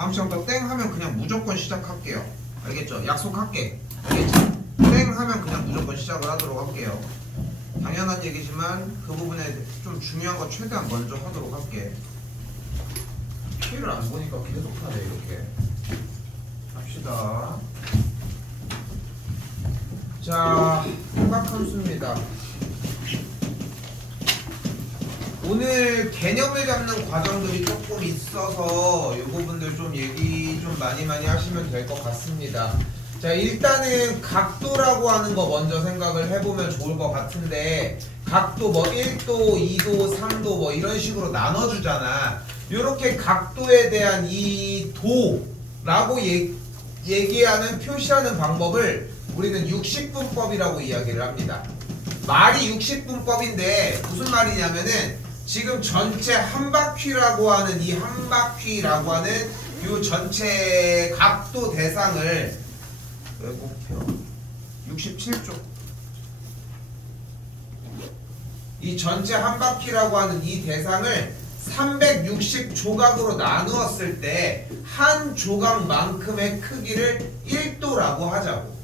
다음 시간부터 땡 하면 그냥 무조건 시작할게요. 알겠죠? 약속할게. 알겠지? 땡 하면 그냥 무조건 시작을 하도록 할게요. 당연한 얘기지만 그 부분에 좀 중요한 거 최대한 먼저 하도록 할게. 피를 안 보니까 계속 하네 이렇게. 합시다. 자, 삼각함수입니다. 오늘 개념을 잡는 과정들이 조금 있어서 이 부분들 좀 얘기 좀 많이 하시면 될 것 같습니다. 자, 일단은 각도라고 하는 거 먼저 생각을 해보면 좋을 것 같은데, 각도 뭐 1도, 2도, 3도 뭐 이런 식으로 나눠주잖아. 이렇게 각도에 대한 이 도라고 얘기하는 표시하는 방법을 우리는 60분법이라고 이야기를 합니다. 말이 60분법인데 무슨 말이냐면은 지금 전체 한 바퀴라고 하는 이 한 바퀴라고 하는 이 전체 각도 대상을 외국표 67쪽 이 전체 한 바퀴라고 하는 이 대상을 360조각으로 나누었을 때 한 조각만큼의 크기를 1도라고 하자고.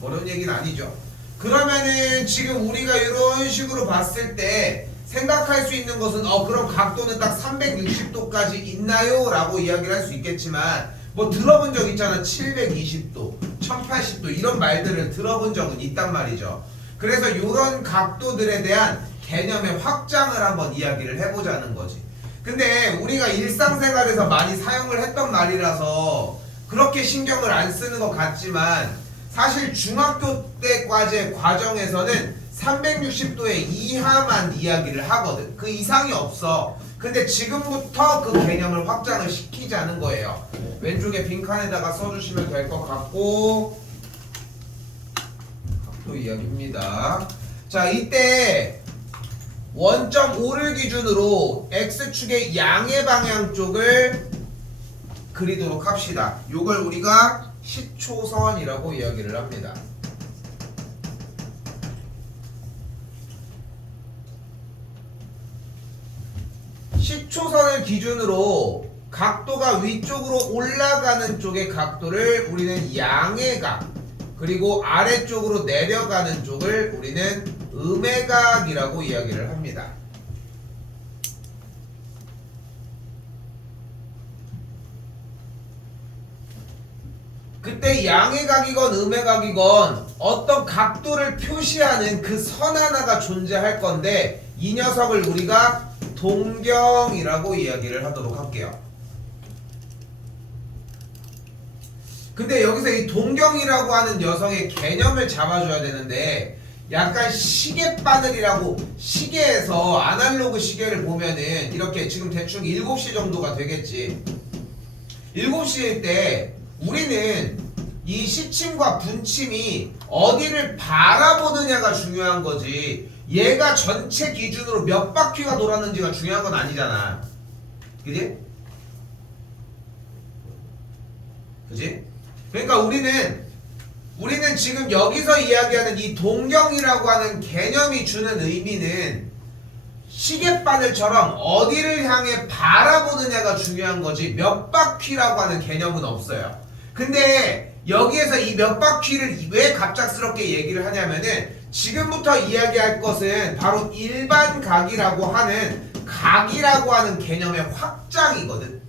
어려운 얘기는 아니죠. 그러면은 지금 우리가 이런 식으로 봤을 때 생각할 수 있는 것은 그럼 각도는 딱 360도까지 있나요? 라고 이야기를 할 수 있겠지만 뭐 들어본 적 있잖아. 720도, 1080도 이런 말들을 들어본 적은 있단 말이죠. 그래서 이런 각도들에 대한 개념의 확장을 한번 이야기를 해보자는 거지. 근데 우리가 일상생활에서 많이 사용을 했던 말이라서 그렇게 신경을 안 쓰는 것 같지만 사실 중학교 때 과제 과정에서는 360도의 이하만 이야기를 하거든. 그 이상이 없어. 근데 지금부터 그 개념을 확장을 시키자는 거예요. 왼쪽에 빈칸에다가 써주시면 될 것 같고, 각도 이야기입니다. 자, 이때 원점 5를 기준으로 X축의 양의 방향 쪽을 그리도록 합시다. 요걸 우리가 시초선이라고 이야기를 합니다. 시초선을 기준으로 각도가 위쪽으로 올라가는 쪽의 각도를 우리는 양의 각, 그리고 아래쪽으로 내려가는 쪽을 우리는 음의 각이라고 이야기를 합니다. 그때 양의 각이건 음의 각이건 어떤 각도를 표시하는 그 선 하나가 존재할 건데 이 녀석을 우리가 동경이라고 이야기를 하도록 할게요. 근데 여기서 이 동경이라고 하는 녀석의 개념을 잡아줘야 되는데 약간 시계바늘이라고 시계에서 아날로그 시계를 보면은 이렇게 지금 대충 7시 정도가 되겠지. 7시일 때 우리는 이 시침과 분침이 어디를 바라보느냐가 중요한 거지 얘가 전체 기준으로 몇 바퀴가 돌았는지가 중요한 건 아니잖아. 그지? 그지? 그러니까 우리는 지금 여기서 이야기하는 이 동경이라고 하는 개념이 주는 의미는 시계바늘처럼 어디를 향해 바라보느냐가 중요한 거지 몇 바퀴라고 하는 개념은 없어요. 근데 여기에서 이 몇 바퀴를 왜 갑작스럽게 얘기를 하냐면은 지금부터 이야기할 것은 바로 일반각이라고 하는 각이라고 하는 개념의 확장이거든.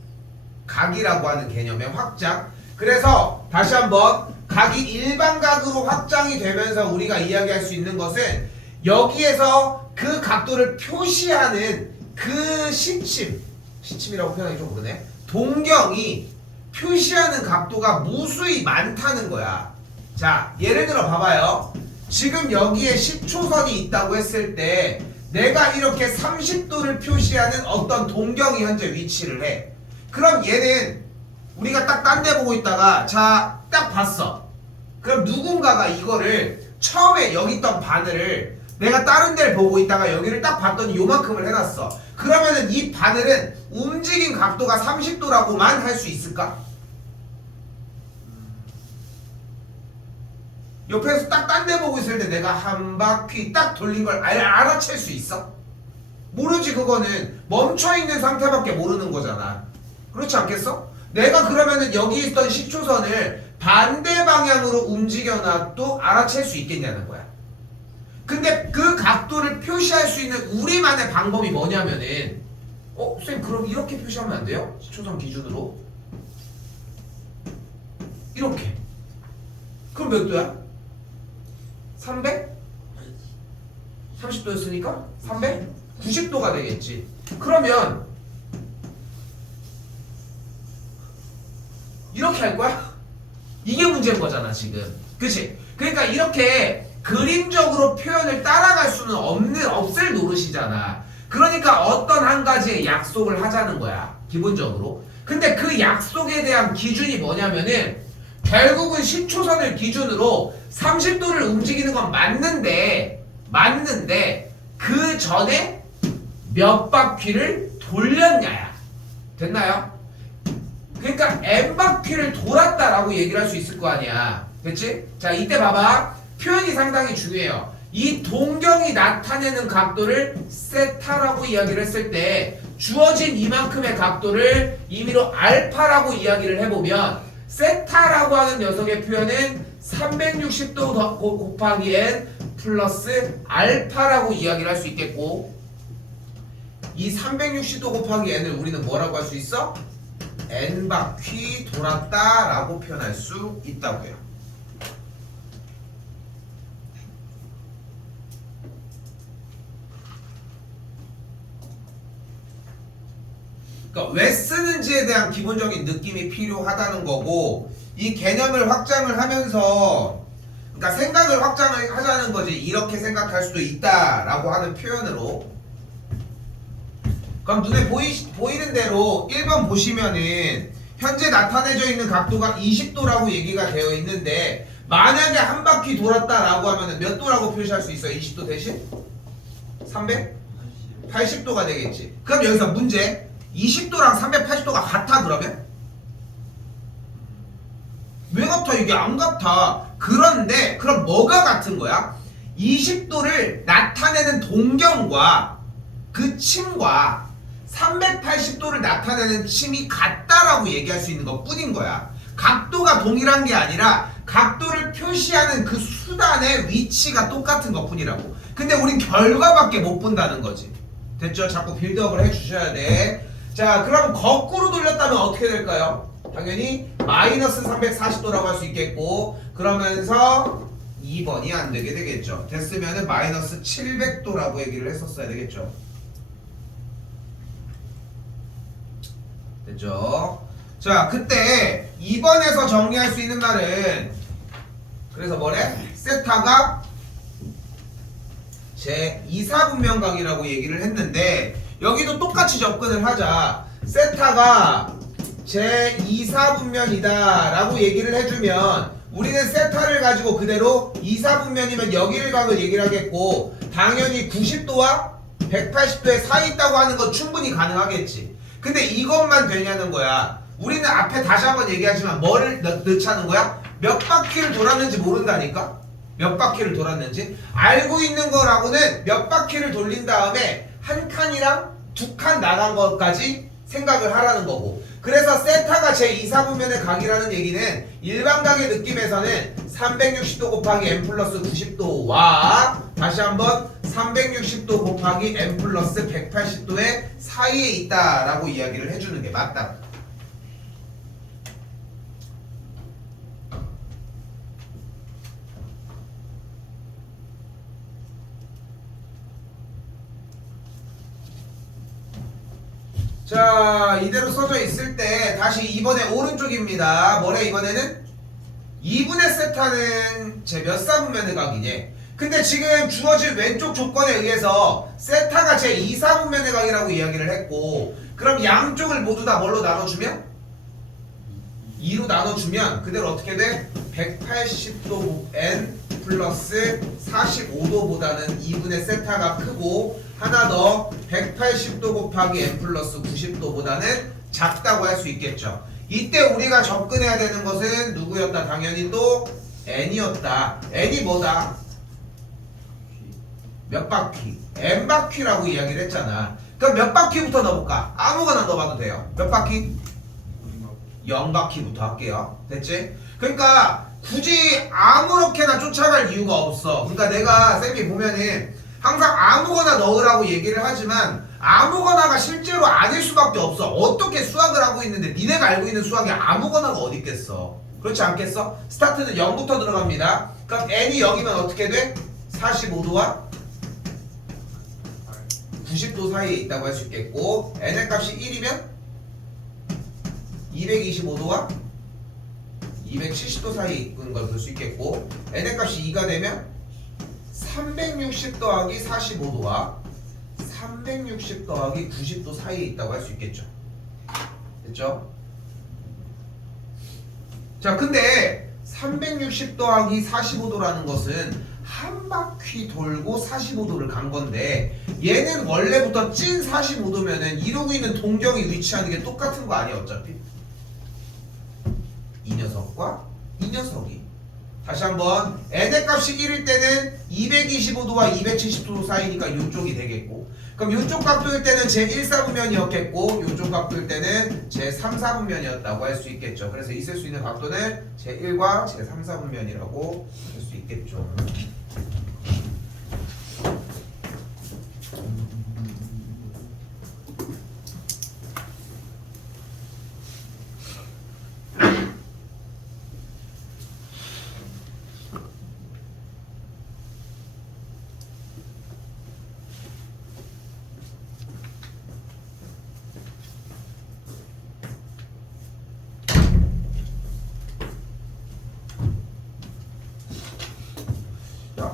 각이라고 하는 개념의 확장. 그래서 다시 한번 각이 일반각으로 확장이 되면서 우리가 이야기할 수 있는 것은 여기에서 그 각도를 표시하는 그 시침이라고 표현하기 좀 그러네. 동경이 표시하는 각도가 무수히 많다는 거야. 자, 예를 들어 봐봐요. 지금 여기에 10초선이 있다고 했을 때 내가 이렇게 30도를 표시하는 어떤 동경이 현재 위치를 해. 그럼 얘는 우리가 딱 딴 데 보고 있다가 자, 딱 봤어. 그럼 누군가가 이거를 처음에 여기 있던 바늘을 내가 다른 데를 보고 있다가 여기를 딱 봤더니 요만큼을 해놨어. 그러면은 이 바늘은 움직인 각도가 30도라고만 할 수 있을까? 옆에서 딱 딴 데 보고 있을 때 내가 한 바퀴 딱 돌린 걸 알아챌 수 있어? 모르지. 그거는 멈춰있는 상태밖에 모르는 거잖아. 그렇지 않겠어? 내가 그러면은 여기 있던 시초선을 반대 방향으로 움직여놔도 알아챌 수 있겠냐는 거야. 근데 그 각도를 표시할 수 있는 우리만의 방법이 뭐냐면은 선생님 그럼 이렇게 표시하면 안 돼요? 시초선 기준으로 이렇게. 그럼 몇 도야? 300? 30도였으니까 390도가 되겠지. 그러면 이렇게 할 거야? 이게 문제인 거잖아 지금. 그치? 그러니까 이렇게 그림적으로 표현을 따라갈 수는 없을 노릇이잖아. 그러니까 어떤 한 가지의 약속을 하자는 거야 기본적으로. 근데 그 약속에 대한 기준이 뭐냐면은 결국은 시초선을 기준으로 30도를 움직이는 건 맞는데 그 전에 몇 바퀴를 돌렸냐야. 됐나요? 그러니까 n바퀴를 돌았다라고 얘기를 할 수 있을 거 아니야. 그치? 자, 이때 봐봐. 표현이 상당히 중요해요. 이 동경이 나타내는 각도를 세타라고 이야기를 했을 때 주어진 이만큼의 각도를 임의로 알파라고 이야기를 해보면 세타라고 하는 녀석의 표현은 360도 곱하기 n 플러스 알파라고 이야기를 할 수 있겠고, 이 360도 곱하기 n을 우리는 뭐라고 할 수 있어? n바퀴 돌았다 라고 표현할 수 있다고요. 그러니까 왜 쓰는지에 대한 기본적인 느낌이 필요하다는 거고, 이 개념을 확장을 하면서 그러니까 생각을 확장을 하자는 거지. 이렇게 생각할 수도 있다라고 하는 표현으로. 그럼 눈에 보이는 대로 1번 보시면은 현재 나타내져 있는 각도가 20도라고 얘기가 되어 있는데, 만약에 한 바퀴 돌았다라고 하면은 몇 도라고 표시할 수 있어요? 20도 대신? 380도가 되겠지. 그럼 여기서 문제, 20도랑 380도가 같아 그러면? 왜 같아? 이게 안 같아. 그런데 그럼 뭐가 같은 거야? 20도를 나타내는 동경과 그 침과 380도를 나타내는 침이 같다라고 얘기할 수 있는 것 뿐인 거야. 각도가 동일한 게 아니라 각도를 표시하는 그 수단의 위치가 똑같은 것 뿐이라고. 근데 우린 결과밖에 못 본다는 거지. 됐죠? 자꾸 빌드업을 해주셔야 돼. 자, 그럼 거꾸로 돌렸다면 어떻게 될까요? 당연히 마이너스 340도라고 할 수 있겠고, 그러면서 2번이 안 되게 되겠죠. 됐으면은 마이너스 700도라고 얘기를 했었어야 되겠죠. 됐죠? 자, 그때 2번에서 정리할 수 있는 말은, 그래서 뭐래? 세타가 제 2사분면각이라고 얘기를 했는데, 여기도 똑같이 접근을 하자. 세타가 제 2사분면이다 라고 얘기를 해주면, 우리는 세타를 가지고 그대로 2사분면이면 여기를 각을 얘기를 하겠고, 당연히 90도와 180도의 사이 있다고 하는 건 충분히 가능하겠지. 근데 이것만 되냐는 거야. 우리는 앞에 다시 한번 얘기하지만 뭐를 넣자는 거야? 몇 바퀴를 돌았는지 모른다니까? 몇 바퀴를 돌았는지 알고 있는 거라고는 몇 바퀴를 돌린 다음에 한 칸이랑 두 칸 나간 것까지 생각을 하라는 거고, 그래서 세타가 제2사분면의 각이라는 얘기는 일반각의 느낌에서는 360도 곱하기 n 플러스 90도와 다시 한번 360도 곱하기 n 플러스 180도의 사이에 있다라고 이야기를 해주는 게 맞다. 자, 이대로 써져 있을 때 다시 2번의 오른쪽입니다. 뭐래 이번에는? 2분의 세타는 제 몇 사분면의 각이니? 근데 지금 주어진 왼쪽 조건에 의해서 세타가 제 2사분면의 각이라고 이야기를 했고, 그럼 양쪽을 모두 다 뭘로 나눠주면? 2로 나눠주면 그대로 어떻게 돼? 180도 n 플러스 45도보다는 2분의 세타가 크고, 하나 더 180도 곱하기 n 플러스 90도보다는 작다고 할 수 있겠죠. 이때 우리가 접근해야 되는 것은 누구였다? 당연히 또 n이었다. n이 뭐다? 몇 바퀴? n 바퀴라고 이야기를 했잖아. 그럼 몇 바퀴부터 넣어볼까? 아무거나 넣어봐도 돼요. 몇 바퀴? 0바퀴부터 할게요. 됐지? 그러니까 굳이 아무렇게나 쫓아갈 이유가 없어. 그러니까 내가 쌤이 보면은 항상 아무거나 넣으라고 얘기를 하지만 아무거나가 실제로 아닐 수밖에 없어. 어떻게 수학을 하고 있는데 니네가 알고 있는 수학이 아무거나가 어디 있겠어. 그렇지 않겠어? 스타트는 0부터 들어갑니다. 그럼 n이 0이면 어떻게 돼? 45도와 90도 사이에 있다고 할 수 있겠고 n의 값이 1이면 225도와 270도 사이에 있는 걸 볼 수 있겠고 n의 값이 2가 되면 360 더하기 45도와 360 더하기 90도 사이에 있다고 할 수 있겠죠. 됐죠? 자, 근데 360 더하기 45도라는 것은 한 바퀴 돌고 45도를 간 건데 얘는 원래부터 찐 45도면은 이러고 있는 동경이 위치하는 게 똑같은 거 아니야 어차피? 이 녀석과 이 녀석이 다시 한번 n의 값이 1일 때는 225도와 270도 사이니까 이쪽이 되겠고 그럼 이쪽 각도일 때는 제1사분면이었겠고 이쪽 각도일 때는 제3사분면이었다고 할 수 있겠죠. 그래서 있을 수 있는 각도는 제1과 제3사분면이라고 할 수 있겠죠.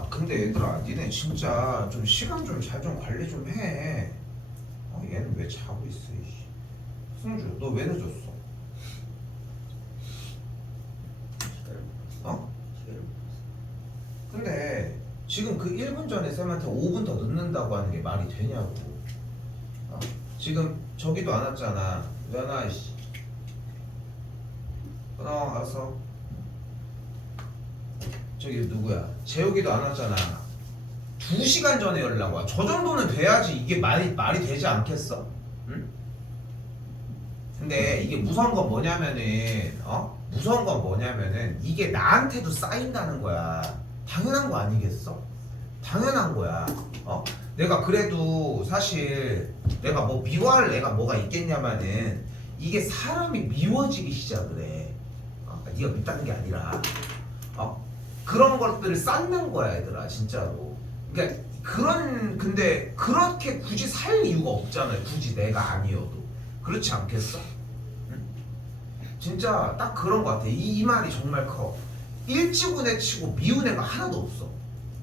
근데 얘들아 니네 진짜 좀 시간 좀 잘 좀 관리 좀 해. 얘는 왜 자고 있어 이씨. 승주 너 왜 늦었어? 어? 근데 지금 그 1분 전에 쌤한테 5분 더 늦는다고 하는 게 말이 되냐고. 지금 저기도 안 왔잖아. 연아 이씨. 끊어 알았어. 저기 누구야? 재욱이도 안 왔잖아. 2시간 전에 연락 와. 저 정도는 돼야지 이게 말이 되지 않겠어? 응? 근데 이게 무서운 건 뭐냐면은 무서운 건 뭐냐면은 이게 나한테도 쌓인다는 거야. 당연한 거 아니겠어? 당연한 거야. 내가 그래도 사실 내가 뭐 미워할 애가 뭐가 있겠냐면은 이게 사람이 미워지기 시작을 해. 네가 밉다는 게 아니라 그런 것들을 쌓는 거야 얘들아 진짜로. 그러니까 근데 그렇게 굳이 살 이유가 없잖아요. 굳이 내가 아니어도. 그렇지 않겠어? 응? 진짜 딱 그런 거 같아. 이 말이 정말 커. 일치군에 치고 미운 애가 하나도 없어.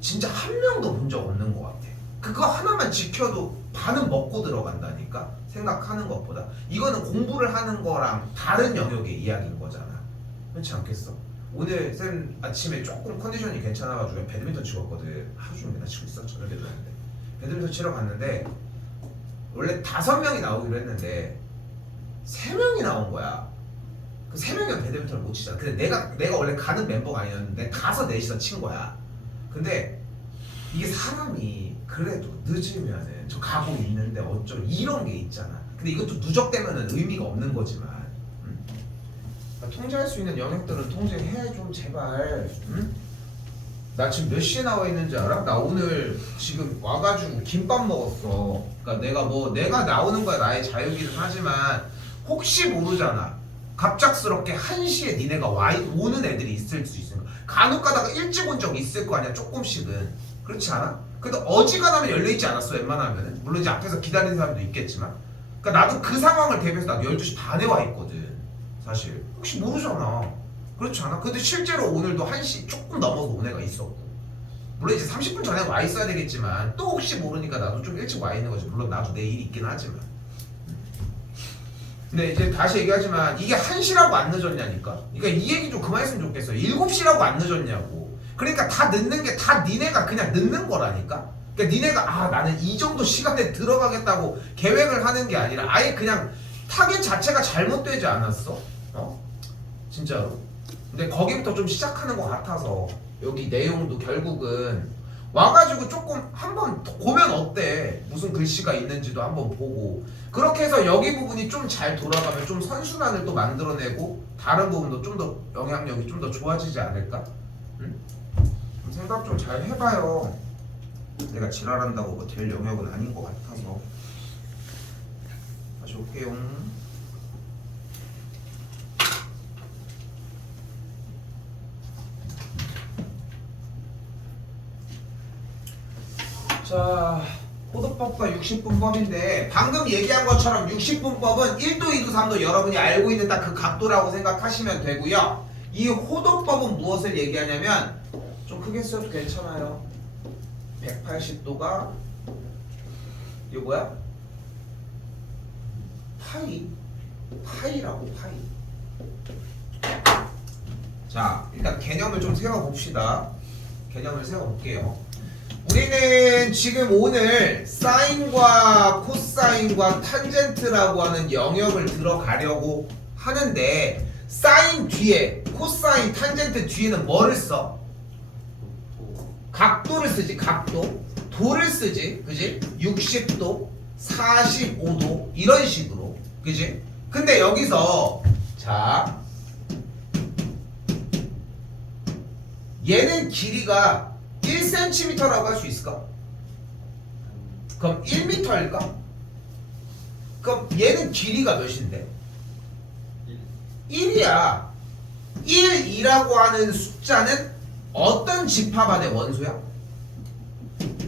진짜 한 명도 본 적 없는 것 같아. 그거 하나만 지켜도 반은 먹고 들어간다니까. 생각하는 것보다. 이거는 공부를 하는 거랑 다른 영역의 이야기인 거잖아. 그렇지 않겠어? 오늘 쌤 아침에 조금 컨디션이 괜찮아가지고 배드민턴 치고 왔거든. 하루 종일 맨날 치고 있어. 저녁에도 했는데 배드민턴 치러 갔는데 원래 5명이 나오기로 했는데 3명이 나온 거야. 그 3명이면 배드민턴을 못 치잖아. 근데 내가 원래 가는 멤버가 아니었는데 가서 넷이서 친 거야. 근데 이게 사람이 그래도 늦으면은 저 가고 있는데 어쩌 이런 게 있잖아. 근데 이것도 누적되면은 의미가 없는 거지만 통제할 수 있는 영역들은 통제해 좀 제발. 응? 나 지금 몇 시에 나와 있는지 알아? 나 오늘 지금 와가지고 김밥 먹었어. 그러니까 내가 나오는 거야 나의 자유기는 하지만 혹시 모르잖아. 갑작스럽게 1시에 니네가 오는 애들이 있을 수 있으니까 간혹 가다가 일찍 온 적 있을 거 아니야 조금씩은. 그렇지 않아? 근데 어지간하면 열려있지 않았어 웬만하면은. 물론 이제 앞에서 기다리는 사람도 있겠지만 그러니까 나도 그 상황을 대비해서 나도 12시 반에 와 있거든 사실. 혹시 모르잖아. 그렇지 않아? 근데 실제로 오늘도 1시 조금 넘어서 온 애가 있었고 물론 이제 30분 전에 와 있어야 되겠지만 또 혹시 모르니까 나도 좀 일찍 와 있는 거지. 물론 나도 내일이 있긴 하지만. 근데 이제 다시 얘기하지만 이게 1시라고 안 늦었냐니까. 그러니까 이 얘기 좀 그만했으면 좋겠어요. 7시라고 안 늦었냐고. 그러니까 다 늦는 게 다 니네가 그냥 늦는 거라니까. 그러니까 니네가 나는 이 정도 시간에 들어가겠다고 계획을 하는 게 아니라 아예 그냥 타겟 자체가 잘못되지 않았어? 진짜로. 근데 거기부터 좀 시작하는 것 같아서 여기 내용도 결국은 와가지고 조금 한번 보면 어때? 무슨 글씨가 있는지도 한번 보고 그렇게 해서 여기 부분이 좀 잘 돌아가면 좀 선순환을 또 만들어내고 다른 부분도 좀 더 영향력이 좀 더 좋아지지 않을까? 응? 생각 좀 잘 해봐요. 내가 지랄한다고 뭐 될 영역은 아닌 것 같아서. 다시 올게요. 자, 호도법과 60분법인데 방금 얘기한 것처럼 60분법은 1도, 2도, 3도 여러분이 알고 있는 딱 그 각도라고 생각하시면 되고요. 이 호도법은 무엇을 얘기하냐면 좀 크게 써도 괜찮아요. 180도가 이거 뭐야? 파이라고 파이. 자, 일단 개념을 좀 세워봅시다. 개념을 세워볼게요. 우리는 지금 오늘 사인과 코사인과 탄젠트라고 하는 영역을 들어가려고 하는데 사인 뒤에 코사인 탄젠트 뒤에는 뭐를 써? 각도를 쓰지. 각도 도를 쓰지. 그지? 60도 45도 이런 식으로 그지? 근데 여기서 자 얘는 길이가 1cm라고 할 수 있을까? 그럼 1m일까? 그럼 얘는 길이가 몇인데? 1이야. 1이라고 하는 숫자는 어떤 집합 안의 원소야?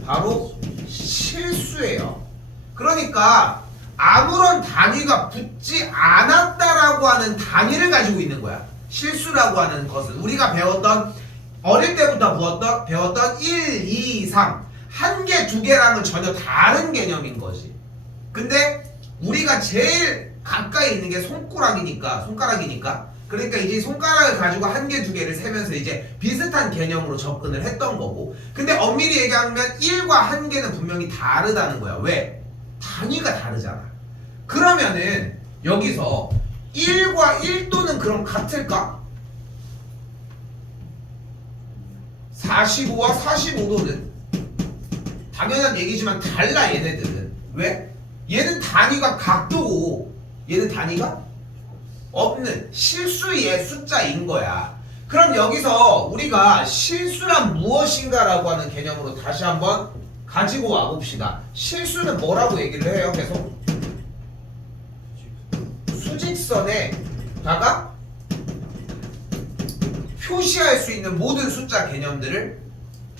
바로 실수예요. 그러니까 아무런 단위가 붙지 않았다라고 하는 단위를 가지고 있는 거야. 실수라고 하는 것은 우리가 배웠던 어릴 때부터 배웠던 1, 2, 3 한 개, 두 개랑은 전혀 다른 개념인 거지. 근데 우리가 제일 가까이 있는 게 손가락이니까 그러니까 이제 손가락을 가지고 한 개, 두 개를 세면서 이제 비슷한 개념으로 접근을 했던 거고 근데 엄밀히 얘기하면 1과 한 개는 분명히 다르다는 거야. 왜? 단위가 다르잖아. 그러면은 여기서 1과 1도는 그럼 같을까? 45와 45도는 당연한 얘기지만 달라 얘네들은. 왜? 얘는 단위가 각도고 얘는 단위가 없는 실수의 숫자인 거야. 그럼 여기서 우리가 실수란 무엇인가 라고 하는 개념으로 다시 한번 가지고 와 봅시다. 실수는 뭐라고 얘기를 해요? 계속 수직선에다가 표시할 수 있는 모든 숫자 개념들을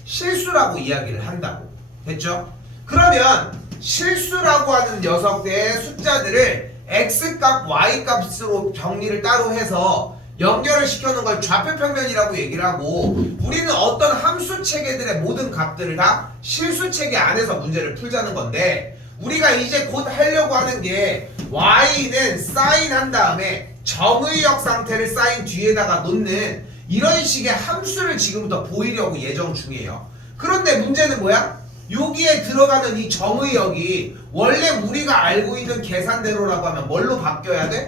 실수라고 이야기를 한다고. 됐죠? 그러면 실수라고 하는 녀석들의 숫자들을 x값, y값으로 정리를 따로 해서 연결을 시켜놓은 걸 좌표평면이라고 얘기를 하고 우리는 어떤 함수 체계들의 모든 값들을 다 실수 체계 안에서 문제를 풀자는 건데 우리가 이제 곧 하려고 하는 게 y는 사인 한 다음에 정의역 상태를 사인 뒤에다가 놓는 이런 식의 함수를 지금부터 보이려고 예정 중이에요. 그런데 문제는 뭐야? 여기에 들어가는 이 정의역이 원래 우리가 알고 있는 계산대로라고 하면 뭘로 바뀌어야 돼?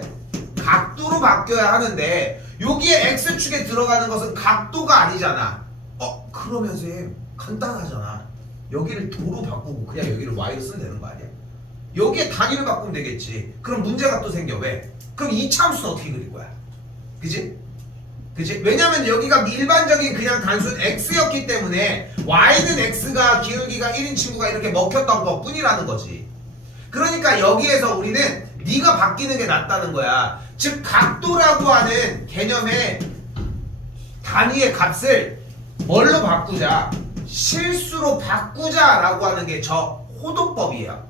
각도로 바뀌어야 하는데 여기에 x축에 들어가는 것은 각도가 아니잖아. 그러면 쌤 간단하잖아. 여기를 도로 바꾸고 그냥 여기를 y로 쓰면 되는 거 아니야? 여기에 단위를 바꾸면 되겠지. 그럼 문제가 또 생겨. 왜? 그럼 이 참수는 어떻게 그릴 거야? 그지? 그치? 왜냐면 여기가 일반적인 그냥 단순 x였기 때문에 y는 x가 기울기가 1인 친구가 이렇게 먹혔던 것 뿐이라는 거지. 그러니까 여기에서 우리는 네가 바뀌는 게 낫다는 거야. 즉 각도라고 하는 개념의 단위의 값을 뭘로 바꾸자? 실수로 바꾸자라고 하는 게 저 호도법이에요.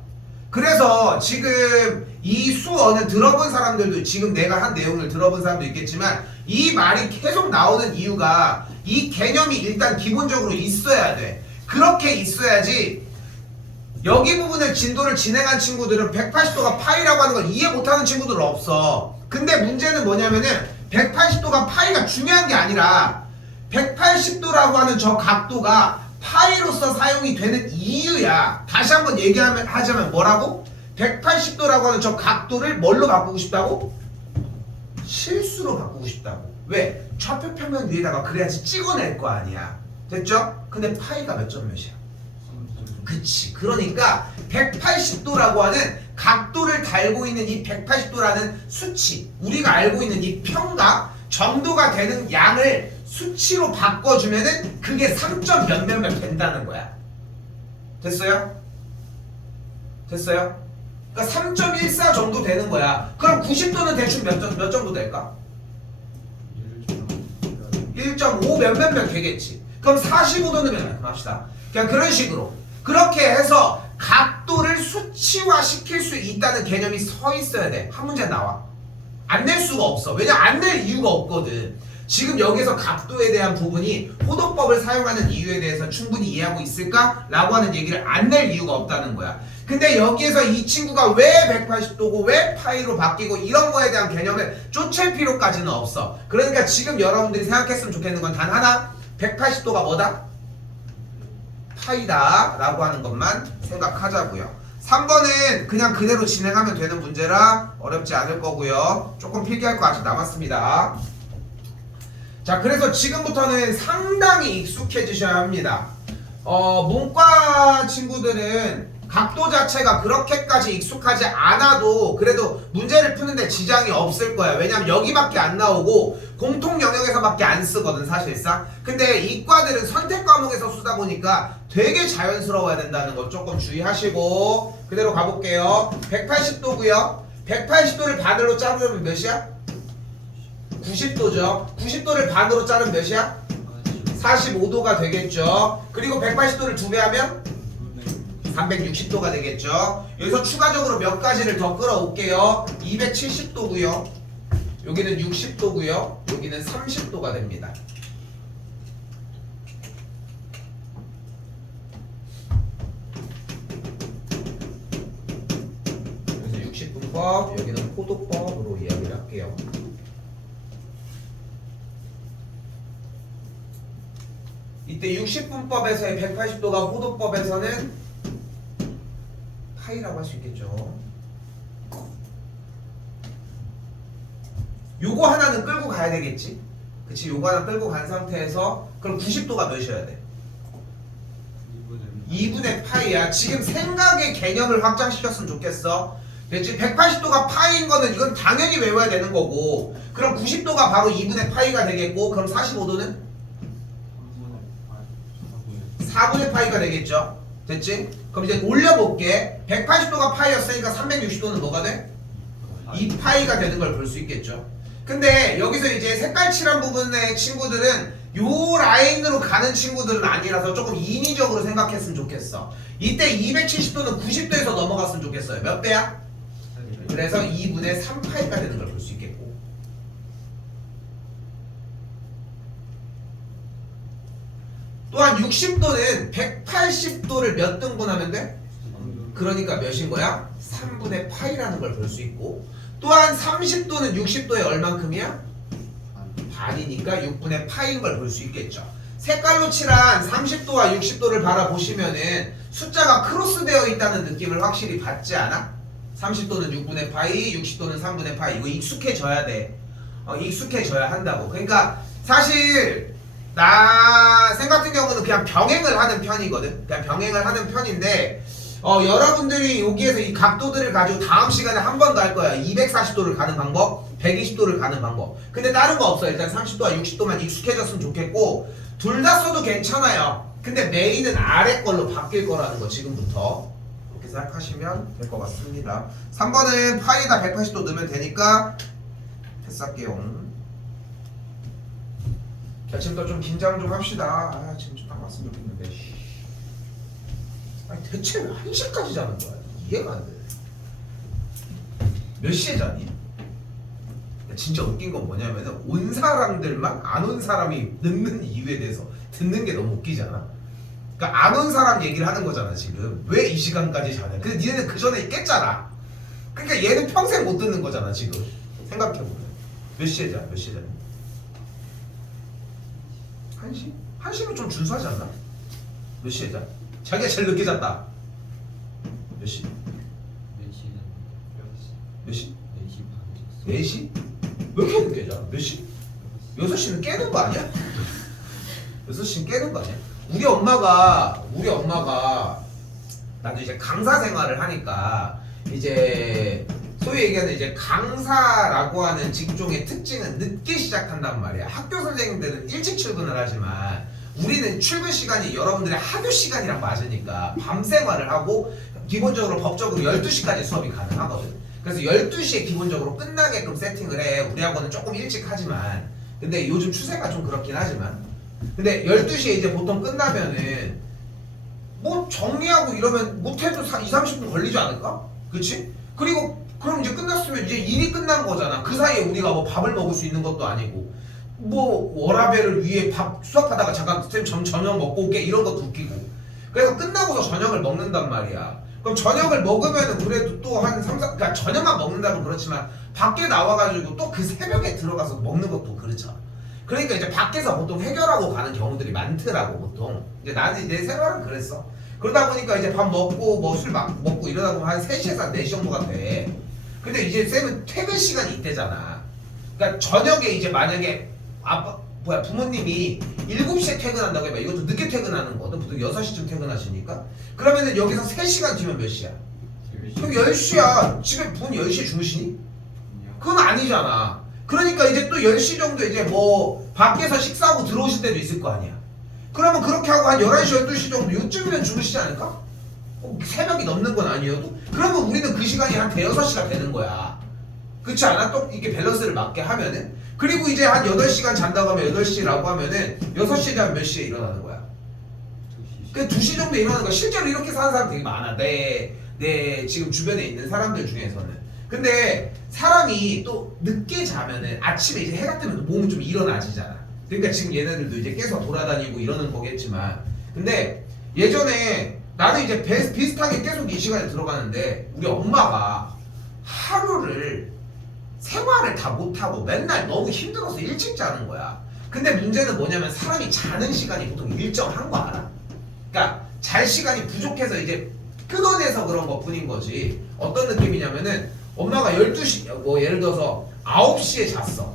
그래서 지금 이 수어는 들어본 사람들도 지금 내가 한 내용을 들어본 사람도 있겠지만 이 말이 계속 나오는 이유가 이 개념이 일단 기본적으로 있어야 돼. 그렇게 있어야지 여기 부분을 진도를 진행한 친구들은 180도가 파이라고 하는 걸 이해 못하는 친구들은 없어. 근데 문제는 뭐냐면은 180도가 파이가 중요한 게 아니라 180도라고 하는 저 각도가 파이로서 사용이 되는 이유야. 다시 한번 하자면 뭐라고? 180도라고 하는 저 각도를 뭘로 바꾸고 싶다고? 실수로 바꾸고 싶다고. 왜? 좌표평면 위에다가 그래야지 찍어낼 거 아니야. 됐죠? 근데 파이가 몇 점 몇이야? 그치. 그러니까 180도라고 하는 각도를 달고 있는 이 180도라는 수치, 우리가 알고 있는 이 평가 정도가 되는 양을 수치로 바꿔주면은 그게 3점 몇몇몇 된다는 거야. 됐어요? 됐어요? 그러니까 3.14 정도 되는 거야. 그럼 90도는 대충 몇 정도 될까? 1.5 몇몇몇 되겠지. 그럼 45도는 몇 합시다. 그냥 그런 식으로 그렇게 해서 각도를 수치화 시킬 수 있다는 개념이 서 있어야 돼. 한 문제 나와. 안 낼 수가 없어. 왜냐 안 낼 이유가 없거든. 지금 여기서 각도에 대한 부분이 호도법을 사용하는 이유에 대해서 충분히 이해하고 있을까? 라고 하는 얘기를 안 낼 이유가 없다는 거야. 근데 여기에서 이 친구가 왜 180도고 왜 파이로 바뀌고 이런 거에 대한 개념을 쫓을 필요까지는 없어. 그러니까 지금 여러분들이 생각했으면 좋겠는 건 단 하나, 180도가 뭐다? 파이다 라고 하는 것만 생각하자고요. 3번은 그냥 그대로 진행하면 되는 문제라 어렵지 않을 거고요. 조금 필기할 거 아직 남았습니다. 자, 그래서 지금부터는 상당히 익숙해지셔야 합니다. 문과 친구들은 각도 자체가 그렇게까지 익숙하지 않아도 그래도 문제를 푸는데 지장이 없을 거야. 왜냐면 여기밖에 안 나오고 공통 영역에서밖에 안 쓰거든 사실상. 근데 이과들은 선택 과목에서 쓰다 보니까 되게 자연스러워야 된다는 거 조금 주의하시고 그대로 가볼게요. 180도고요. 180도를 반으로 자르면 몇이야? 90도죠. 90도를 반으로 자르면 몇이야? 45도가 되겠죠. 그리고 180도를 2배 하면 360도가 되겠죠. 여기서 추가적으로 몇 가지를 더 끌어올게요. 270도고요. 여기는 60도고요. 여기는 30도가 됩니다. 여기서 60분법, 여기는 호도법으로 이야기를 할게요. 이때 60분법에서의 180도가 호도법에서는 파이라고 할 수 있겠죠. 요거 하나는 끌고 가야 되겠지. 그치? 요거 하나 끌고 간 상태에서 그럼 90도가 몇이어야 돼? 2분의 파이야. 지금 생각의 개념을 확장시켰으면 좋겠어. 됐지? 180도가 파이인 거는 이건 당연히 외워야 되는 거고 그럼 90도가 바로 2분의 파이가 되겠고 그럼 45도는? 4분의 파이가 되겠죠. 됐지? 그럼 이제 올려볼게. 180도가 파이였으니까 360도는 뭐가 돼? 2파이가 되는 걸 볼 수 있겠죠. 근데 여기서 이제 색깔 칠한 부분의 친구들은 요 라인으로 가는 친구들은 아니라서 조금 인위적으로 생각했으면 좋겠어. 이때 270도는 90도에서 넘어갔으면 좋겠어요. 몇 배야? 그래서 2분의 3파이가 되는 걸 볼 수 있겠고 또한 60도는 180도를 몇 등분하면 돼? 그러니까 몇인 거야? 3분의 파이라는 걸 볼 수 있고 또한 30도는 60도에 얼만큼이야? 반이니까 6분의 파이인 걸 볼 수 있겠죠. 색깔로 칠한 30도와 60도를 바라보시면은 숫자가 크로스되어 있다는 느낌을 확실히 받지 않아? 30도는 6분의 파이, 60도는 3분의 파이. 이거 익숙해져야 돼. 익숙해져야 한다고. 그러니까 사실 쌤 같은 경우는 그냥 병행을 하는 편이거든. 그냥 병행을 하는 편인데 여러분들이 여기에서 이 각도들을 가지고 다음 시간에 한 번 더 할 거야. 240도를 가는 방법, 120도를 가는 방법. 근데 다른 거 없어. 일단 30도와 60도만 익숙해졌으면 좋겠고 둘 다 써도 괜찮아요. 근데 메인은 아래 걸로 바뀔 거라는 거 지금부터 그렇게 생각하시면 될 것 같습니다. 3번은 파이에다 180도 넣으면 되니까 패스할게요. 자, 지금부터 좀 긴장 좀 합시다. 지금 좀 딱 왔으면 좋겠는데. 아니 대체 왜 1시까지 자는 거야? 이해가 안 돼. 몇 시에 자니? 진짜 웃긴 건 뭐냐면은 온 사람들만 안 온 사람이 늦는 이유에 대해서 듣는 게 너무 웃기지 않아? 그러니까 안 온 사람 얘기를 하는 거잖아 지금. 왜 이 시간까지 자냐? 근데 니네는 그 전에 깼잖아. 그러니까 얘는 평생 못 듣는 거잖아 지금. 생각해보면. 몇 시에 자? 몇 시에 자니? 1시? 1시면 좀 준수하지 않나? 몇 시에 자? 자기가 제일 늦게 잤다. 몇 시? 4시는 몇 시? 4시 반. 4시? 왜 이렇게 늦게 자? 몇 시? 6시는 깨는 거 아니야? 6시는 깨는 거 아니야? 우리 엄마가 나도 이제 강사 생활을 하니까 이제 소위 얘기하는 이제 강사라고 하는 직종의 특징은 늦게 시작한단 말이야. 학교 선생님들은 일찍 출근을 하지만 우리는 출근 시간이 여러분들의 학교 시간이랑 맞으니까 밤 생활을 하고 기본적으로 법적으로 12시까지 수업이 가능하거든. 그래서 12시에 기본적으로 끝나게끔 세팅을 해. 우리 학원은 조금 일찍 하지만 근데 요즘 추세가 좀 그렇긴 하지만 근데 12시에 이제 보통 끝나면은 뭐 정리하고 이러면 못해도 20-30분 걸리지 않을까? 그치? 그리고 그럼 이제 끝났으면 이제 일이 끝난 거잖아. 그 사이에 우리가 뭐 밥을 먹을 수 있는 것도 아니고 뭐 워라밸을 위해 밥 수업하다가 잠깐 선생님 저녁 먹고 올게 이런 것도 웃기고. 그래서 끝나고서 저녁을 먹는단 말이야. 그럼 저녁을 먹으면은 그래도 또 한 3-4 그러니까 저녁만 먹는다면 그렇지만 밖에 나와가지고 또 그 새벽에 들어가서 먹는 것도 그렇잖아. 그러니까 이제 밖에서 보통 해결하고 가는 경우들이 많더라고 보통. 이제 나는 내 생활은 그랬어. 그러다 보니까 이제 밥 먹고 뭐 술 먹고 이러다 보면 한 3시에서 4시 정도가 돼. 근데 이제 쌤은 퇴근 시간이 이때잖아. 그러니까 저녁에 이제 만약에 부모님이 7시에 퇴근한다고 해봐. 이것도 늦게 퇴근하는 거든. 보통 6시쯤 퇴근하시니까. 그러면은 여기서 3시간 뒤면 몇 시야? 그럼 10시야. 집에 부모님 10시에 주무시니? 그건 아니잖아. 그러니까 이제 또 10시 정도 이제 뭐 밖에서 식사하고 들어오실 때도 있을 거 아니야. 그러면 그렇게 하고 한 11시, 12시 정도 요쯤이면 주무시지 않을까? 새벽이 넘는 건 아니어도? 그러면 우리는 그 시간이 한 대여섯 시가 되는 거야. 그렇지 않아? 또 이게 밸런스를 맞게 하면은. 그리고 이제 한 8시간 잔다고 하면 8시라고 하면은 6시에 자면 몇 시에 일어나는 거야? 2시. 그 2시 정도 일어나는 거야. 실제로 이렇게 사는 사람 되게 많아. 내 지금 주변에 있는 사람들 중에서는. 근데 사람이 또 늦게 자면은 아침에 이제 해가 뜨면 몸은 좀 일어나지잖아. 그러니까 지금 얘네들도 이제 깨서 돌아다니고 이러는 거겠지만 근데 예전에 나는 이제 비슷하게 계속 이 시간에 들어가는데 우리 엄마가 하루를 생활을 다 못하고 맨날 너무 힘들어서 일찍 자는 거야. 근데 문제는 뭐냐면 사람이 자는 시간이 보통 일정한 거 알아? 그러니까 잘 시간이 부족해서 이제 끊어내서 그런 것 뿐인 거지. 어떤 느낌이냐면은 엄마가 12시 뭐 예를 들어서 9시에 잤어.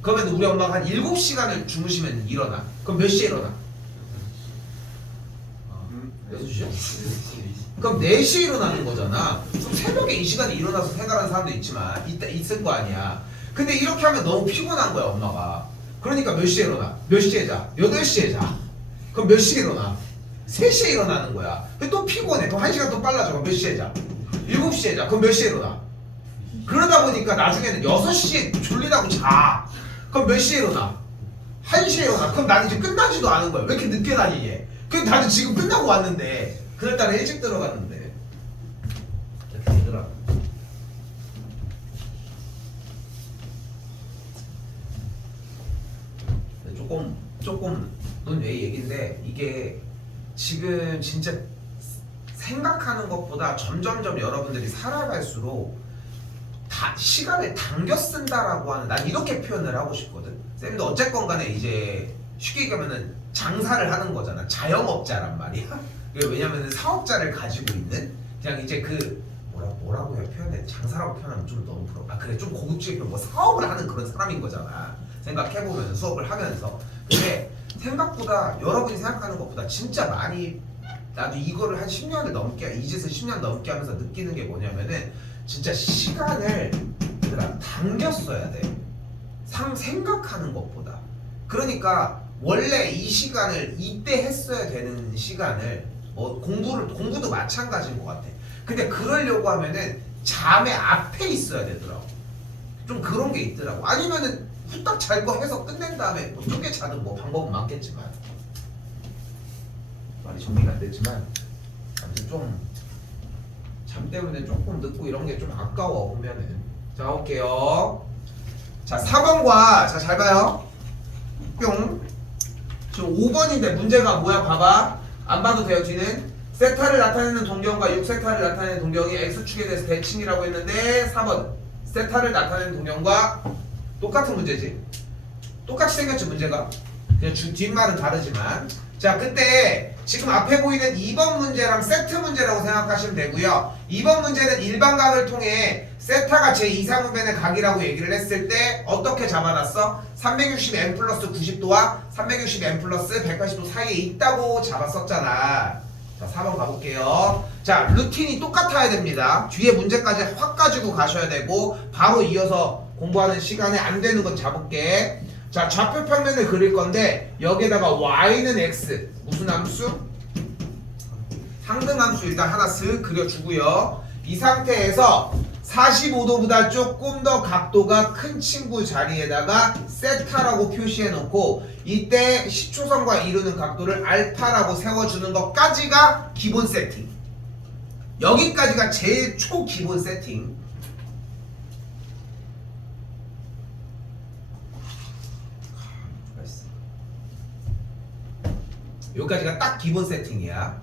그러면 우리 엄마가 한 7시간을 주무시면 일어나. 그럼 몇 시에 일어나? 6시요? 그럼 4시에 일어나는 거잖아. 그럼 새벽에 이 시간에 일어나서 생활하는 사람도 있지만 있을 거 아니야. 근데 이렇게 하면 너무 피곤한 거야 엄마가. 그러니까 몇 시에 일어나? 몇 시에 자? 8시에 자. 그럼 몇 시에 일어나? 3시에 일어나는 거야. 근데 또 피곤해. 그럼 1시간 더 빨라져. 그럼 몇 시에 자? 7시에 자. 그럼 몇 시에 일어나? 그러다 보니까 나중에는 6시에 졸리다고 자. 그럼 몇 시에 일어나? 1시에 일어나. 그럼 나는 이제 끝나지도 않은 거야. 왜 이렇게 늦게 다니니? 그럼 나는 지금 끝나고 왔는데 그날따라 일찍 들어갔는데 이렇게 되더라고. 조금 논외 얘기인데 이게 지금 진짜 생각하는 것보다 점점점 여러분들이 살아갈수록 다 시간을 당겨 쓴다라고 하는 난 이렇게 표현을 하고 싶거든. 쌤도 어쨌건 간에 이제 쉽게 얘기하면은 장사를 하는 거잖아. 자영업자란 말이야. 왜냐면은 사업자를 가지고 있는 그냥 이제 그 뭐라고 해야 표현해? 장사라고 표현하면 좀 너무 그래 좀 고급지게 뭐 사업을 하는 그런 사람인 거잖아. 생각해보면 수업을 하면서. 근데 생각보다 여러분이 생각하는 것보다 진짜 많이 나도 이거를 한 10년을 넘게 이 짓을 10년 넘게 하면서 느끼는 게 뭐냐면은 진짜 시간을 얘들아 당겨 써야 돼. 생각하는 것보다. 그러니까 원래 이 시간을 이때 했어야 되는 시간을 뭐 공부도 마찬가지인 것 같아. 근데 그러려고 하면은 잠의 앞에 있어야 되더라고. 좀 그런 게 있더라고. 아니면은 후딱 잘 거 해서 끝낸 다음에 뭐 쪼개 자든 뭐 방법은 많겠지만 말이 정리가 안 됐지만 아무튼 좀 잠 때문에 조금 늦고 이런 게 좀 아까워 보면은. 자 올게요. 자 4번과 자 잘 봐요. 뿅. 지금 5번인데 문제가 뭐야 봐봐. 안 봐도 돼요. 뒤는 세타를 나타내는 동경과 6세타를 나타내는 동경이 x축에 대해서 대칭이라고 했는데 4번 세타를 나타내는 동경과 똑같은 문제지. 똑같이 생겼지 문제가. 그냥 뒷말은 다르지만. 자 그때 지금 앞에 보이는 2번 문제랑 세트 문제라고 생각하시면 되고요. 2번 문제는 일반각을 통해 세타가 제2상분면의 각이라고 얘기를 했을 때 어떻게 잡아놨어? 360n 플러스 90도와 360n 플러스 180도 사이에 있다고 잡았었잖아. 자, 4번 가볼게요. 자, 루틴이 똑같아야 됩니다. 뒤에 문제까지 확 가지고 가셔야 되고 바로 이어서 공부하는 시간에 안 되는 건 잡을게. 자, 좌표 평면을 그릴 건데 여기에다가 y는 x 무슨 함수? 상등함수 일단 하나 쓱 그려주고요. 이 상태에서 45도보다 조금 더 각도가 큰 친구 자리에다가 세타라고 표시해 놓고 이때 10초선과 이루는 각도를 알파라고 세워주는 것까지가 기본 세팅. 여기까지가 제일 초기본 세팅. 여기까지가 딱 기본 세팅이야.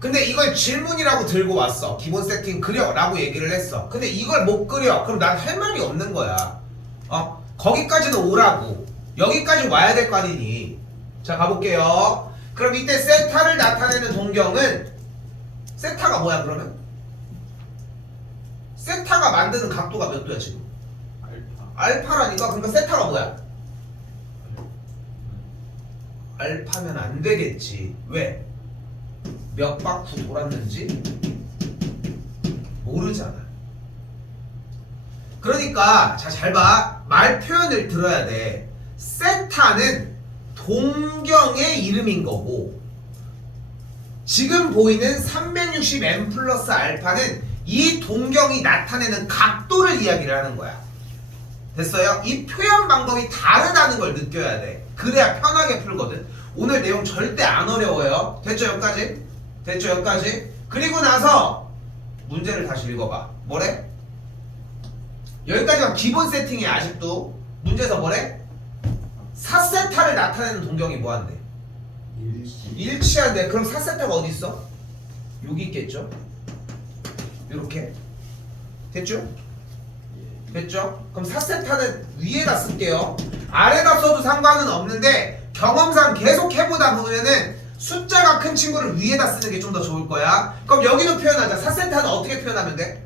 근데 이걸 질문이라고 들고 왔어. 기본 세팅 그려 라고 얘기를 했어. 근데 이걸 못 그려. 그럼 난 할 말이 없는 거야. 거기까지는 오라고. 여기까지 와야 될 거 아니니. 자, 가볼게요. 그럼 이때 세타를 나타내는 동경은 세타가 뭐야 그러면? 세타가 만드는 각도가 몇 도야 지금? 알파라니까. 그러니까 세타가 뭐야? 알파면 안 되겠지. 왜? 몇 바퀴 돌았는지 모르잖아. 그러니까 자, 잘 봐. 말 표현을 들어야 돼. 세타는 동경의 이름인 거고 지금 보이는 360m 플러스 알파는 이 동경이 나타내는 각도를 이야기를 하는 거야. 됐어요? 이 표현 방법이 다르다는 걸 느껴야 돼. 그래야 편하게 풀거든. 오늘 내용 절대 안 어려워요. 됐죠? 여기까지? 됐죠? 여기까지? 그리고 나서 문제를 다시 읽어봐. 뭐래? 여기까지가 기본 세팅이야. 아직도 문제에서 뭐래? 4세타를 나타내는 동경이 뭐한대? 일치한대. 그럼 4세타가 어디 있어? 여기 있겠죠? 요렇게. 됐죠? 됐죠? 그럼 4세타는 위에다 쓸게요. 아래다 써도 상관은 없는데 경험상 계속 해보다 보면은 숫자가 큰 친구를 위에다 쓰는 게 좀 더 좋을 거야. 그럼 여기도 표현하자. 4세타는 어떻게 표현하면 돼?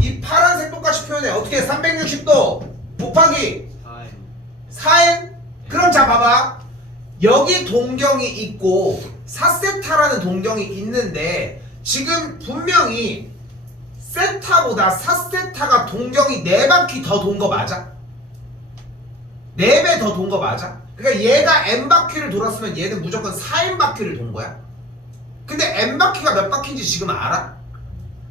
이 파란색 똑같이 표현해. 어떻게 해? 360도 곱하기 4n? 그럼 자 봐봐. 여기 동경이 있고 4세타라는 동경이 있는데 지금 분명히 세타보다 4세타가 동경이 4바퀴 더 돈 거 맞아? 4배 더 돈 거 맞아? 그러니까 얘가 n바퀴를 돌았으면 얘는 무조건 4n바퀴를 돈 거야. 근데 n바퀴가 몇 바퀴인지 지금 알아?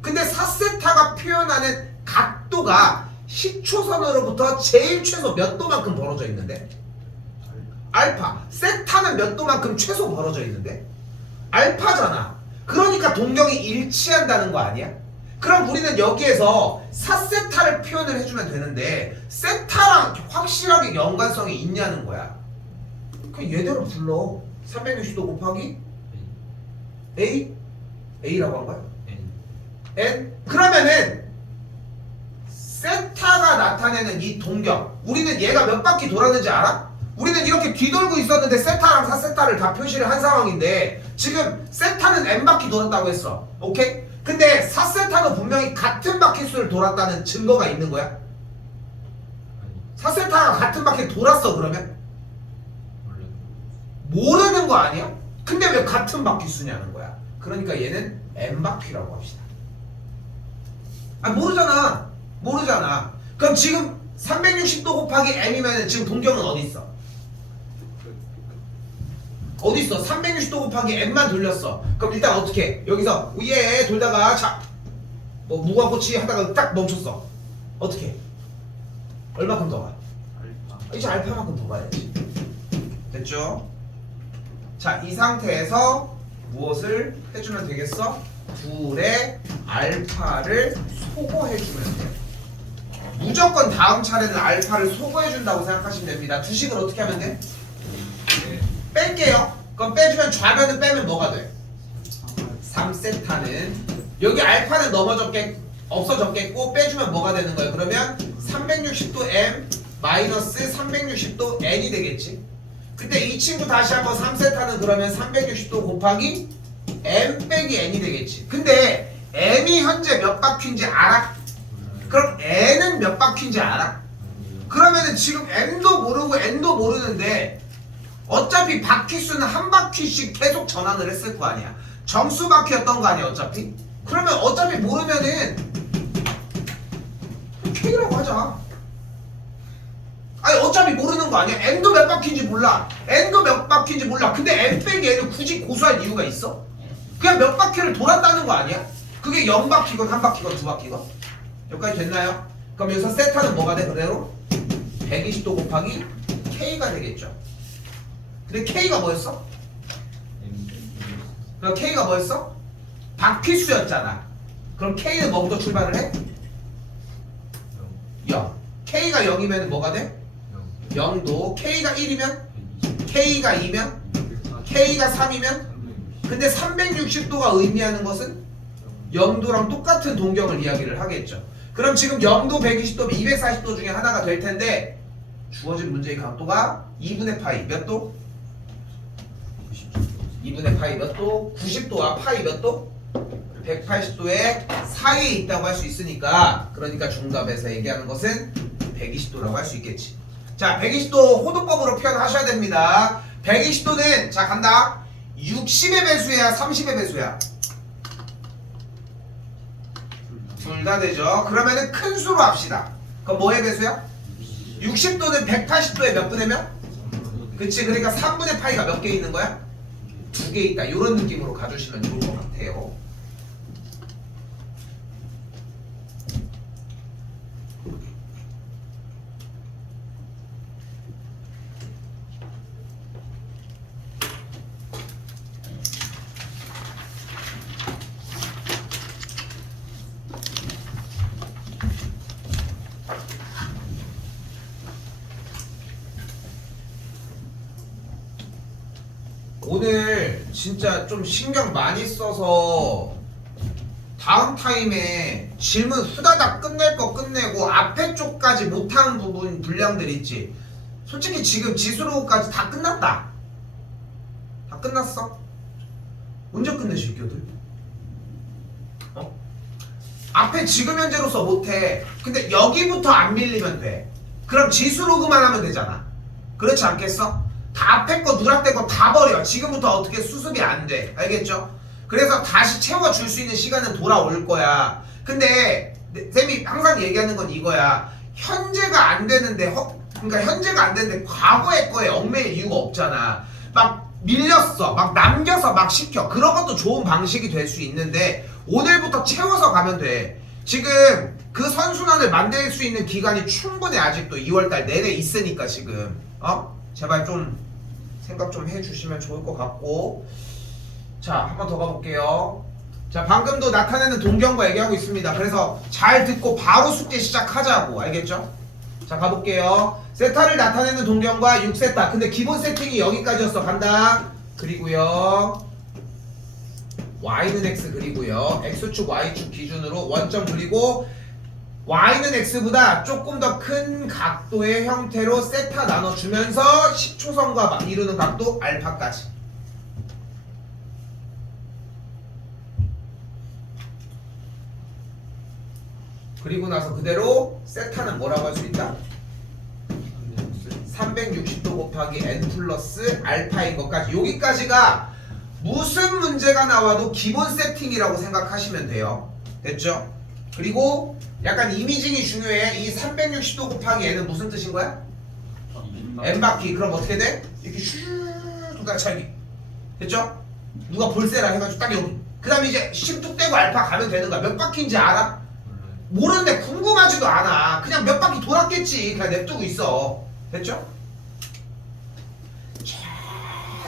근데 4세타가 표현하는 각도가 10초선으로부터 제일 최소 몇 도만큼 벌어져 있는데? 알파. 세타는 몇 도만큼 최소 벌어져 있는데? 알파잖아. 그러니까 동경이 일치한다는 거 아니야? 그럼 우리는 여기에서 4세타를 표현을 해주면 되는데 세타랑 확실하게 연관성이 있냐는 거야. 그럼 얘대로 불러. 360도 곱하기 A? A라고 한 거야? N? 그러면은 세타가 나타내는 이 동경, 우리는 얘가 몇 바퀴 돌았는지 알아? 우리는 이렇게 뒤돌고 있었는데 세타랑 4세타를 다 표시를 한 상황인데 지금 세타는 n바퀴 돌았다고 했어. 오케이? 근데 4세타는 분명히 같은 바퀴수를 돌았다는 증거가 있는 거야? 4세타가 같은 바퀴 돌았어 그러면? 모르는 거 아니야? 근데 왜 같은 바퀴수냐는 거야. 그러니까 얘는 n바퀴라고 합시다. 모르잖아. 모르잖아. 그럼 지금 360도 곱하기 m이면 지금 동경은 어디 있어? 어디 있어? 360도 곱하기 m만 돌렸어. 그럼 일단 어떻게 해? 여기서 위에 돌다가 자, 뭐 무궁화꽃이 하다가 딱 멈췄어. 어떻게 해? 얼마큼 더 가? 이제 알파만큼 더 가야지. 됐죠? 자, 이 상태에서 무엇을 해주면 되겠어? 둘의 알파를 소거해주면 돼. 무조건 다음 차례는 알파를 소거해준다고 생각하시면 됩니다. 주식을 어떻게 하면 돼? 뺄게요. 그럼 빼주면 좌변은 빼면 뭐가 돼? 3세타는 여기 알파는 없어졌겠고 빼주면 뭐가 되는 거예요? 그러면 360도 m 마이너스 360도 n이 되겠지. 그때 이 친구 다시 한번 3세타는 그러면 360도 곱하기 m 빼기 n이 되겠지. 근데 m이 현재 몇 바퀴인지 알아? 그럼 n은 몇 바퀴인지 알아? 그러면은 지금 m도 모르고 n도 모르는데 어차피 바퀴수는 한 바퀴씩 계속 전환을 했을 거 아니야. 정수 바퀴였던 거 아니야 어차피. 그러면 어차피 모르면은 K라고 하자. 아니 어차피 모르는 거 아니야. n도 몇 바퀴인지 몰라. n도 몇 바퀴인지 몰라. 근데 n 빼기 n을 굳이 고수할 이유가 있어? 그냥 몇 바퀴를 돌았다는 거 아니야? 그게 0바퀴건 1바퀴건 2바퀴건. 여기까지 됐나요? 그럼 여기서 세타는 뭐가 돼 그대로? 120도 곱하기 K가 되겠죠. 근데 K가 뭐였어? 그럼 K가 뭐였어? 바퀴수였잖아. 그럼 K는 뭐부터 출발을 해? 0. K가 0이면 뭐가 돼? 0도. K가 1이면? K가 2면? K가 3이면? 근데 360도가 의미하는 것은 0도랑 똑같은 동경을 이야기를 하겠죠. 그럼 지금 0도 120도 240도 중에 하나가 될 텐데 주어진 문제의 각도가 2분의 파이 몇 도? 2분의 파이 몇 도? 90도와 파이 몇 도? 180도의 사이에 있다고 할 수 있으니까 그러니까 중답에서 얘기하는 것은 120도라고 할 수 있겠지. 자 120도 호도법으로 표현하셔야 됩니다. 120도는 자 간다. 60의 배수야 30의 배수야? 둘 다 되죠. 그러면은 큰 수로 합시다. 그럼 뭐의 배수야? 60도는 180도에 몇 분의 몇? 그치. 그러니까 3분의 파이가 몇 개 있는 거야? 2개 있다. 이런 느낌으로 가주시면 좋을 것 같아요. 오늘 진짜 좀 신경 많이 써서 다음 타임에 질문 후다닥 끝낼 거 끝내고 앞에 쪽까지 못한 부분 분량들 있지. 솔직히 지금 지수로까지 다 끝났다. 다 끝났어. 언제 끝내실 겨들? 어? 앞에 지금 현재로서 못해. 근데 여기부터 안 밀리면 돼. 그럼 지수로그만 하면 되잖아. 그렇지 않겠어? 다 앞에 거 누락된 거 다 버려. 지금부터 어떻게 수습이 안 돼. 알겠죠? 그래서 다시 채워줄 수 있는 시간은 돌아올 거야. 근데 쌤이 항상 얘기하는 건 이거야. 현재가 안 되는데 그러니까 현재가 안 되는데 과거의 거에 얽매일 이유가 없잖아. 막 밀렸어. 막 남겨서 막 시켜. 그런 것도 좋은 방식이 될 수 있는데 오늘부터 채워서 가면 돼. 지금 그 선순환을 만들 수 있는 기간이 충분히 아직도 2월달 내내 있으니까 지금 제발 좀 생각 좀 해주시면 좋을 것 같고. 자, 한 번 더 가볼게요. 자, 방금도 나타내는 동경과 얘기하고 있습니다. 그래서 잘 듣고 바로 숙제 시작하자고. 알겠죠? 자, 가볼게요. 세타를 나타내는 동경과 6세타. 근데 기본 세팅이 여기까지였어. 간다. 그리고요 y는 x 그리고요 x축 y축 기준으로 원점 그리고 y는 x보다 조금 더 큰 각도의 형태로 세타 나눠주면서 10초선과 이루는 각도 알파까지. 그리고 나서 그대로 세타는 뭐라고 할 수 있다? 360도 곱하기 n 플러스 알파인 것까지. 여기까지가 무슨 문제가 나와도 기본 세팅이라고 생각하시면 돼요. 됐죠? 그리고 약간 이미징이 중요해. 이 360도 곱하기 n은 무슨 뜻인 거야? n바퀴. 그럼 어떻게 돼? 이렇게 슈 도달 차기. 됐죠? 누가 볼세라 해가지고 딱 여기. 그 다음에 이제 10뚝 떼고 알파 가면 되는 거야. 몇 바퀴인지 알아? 모르는데 궁금하지도 않아. 그냥 몇 바퀴 돌았겠지. 그냥 냅두고 있어. 됐죠?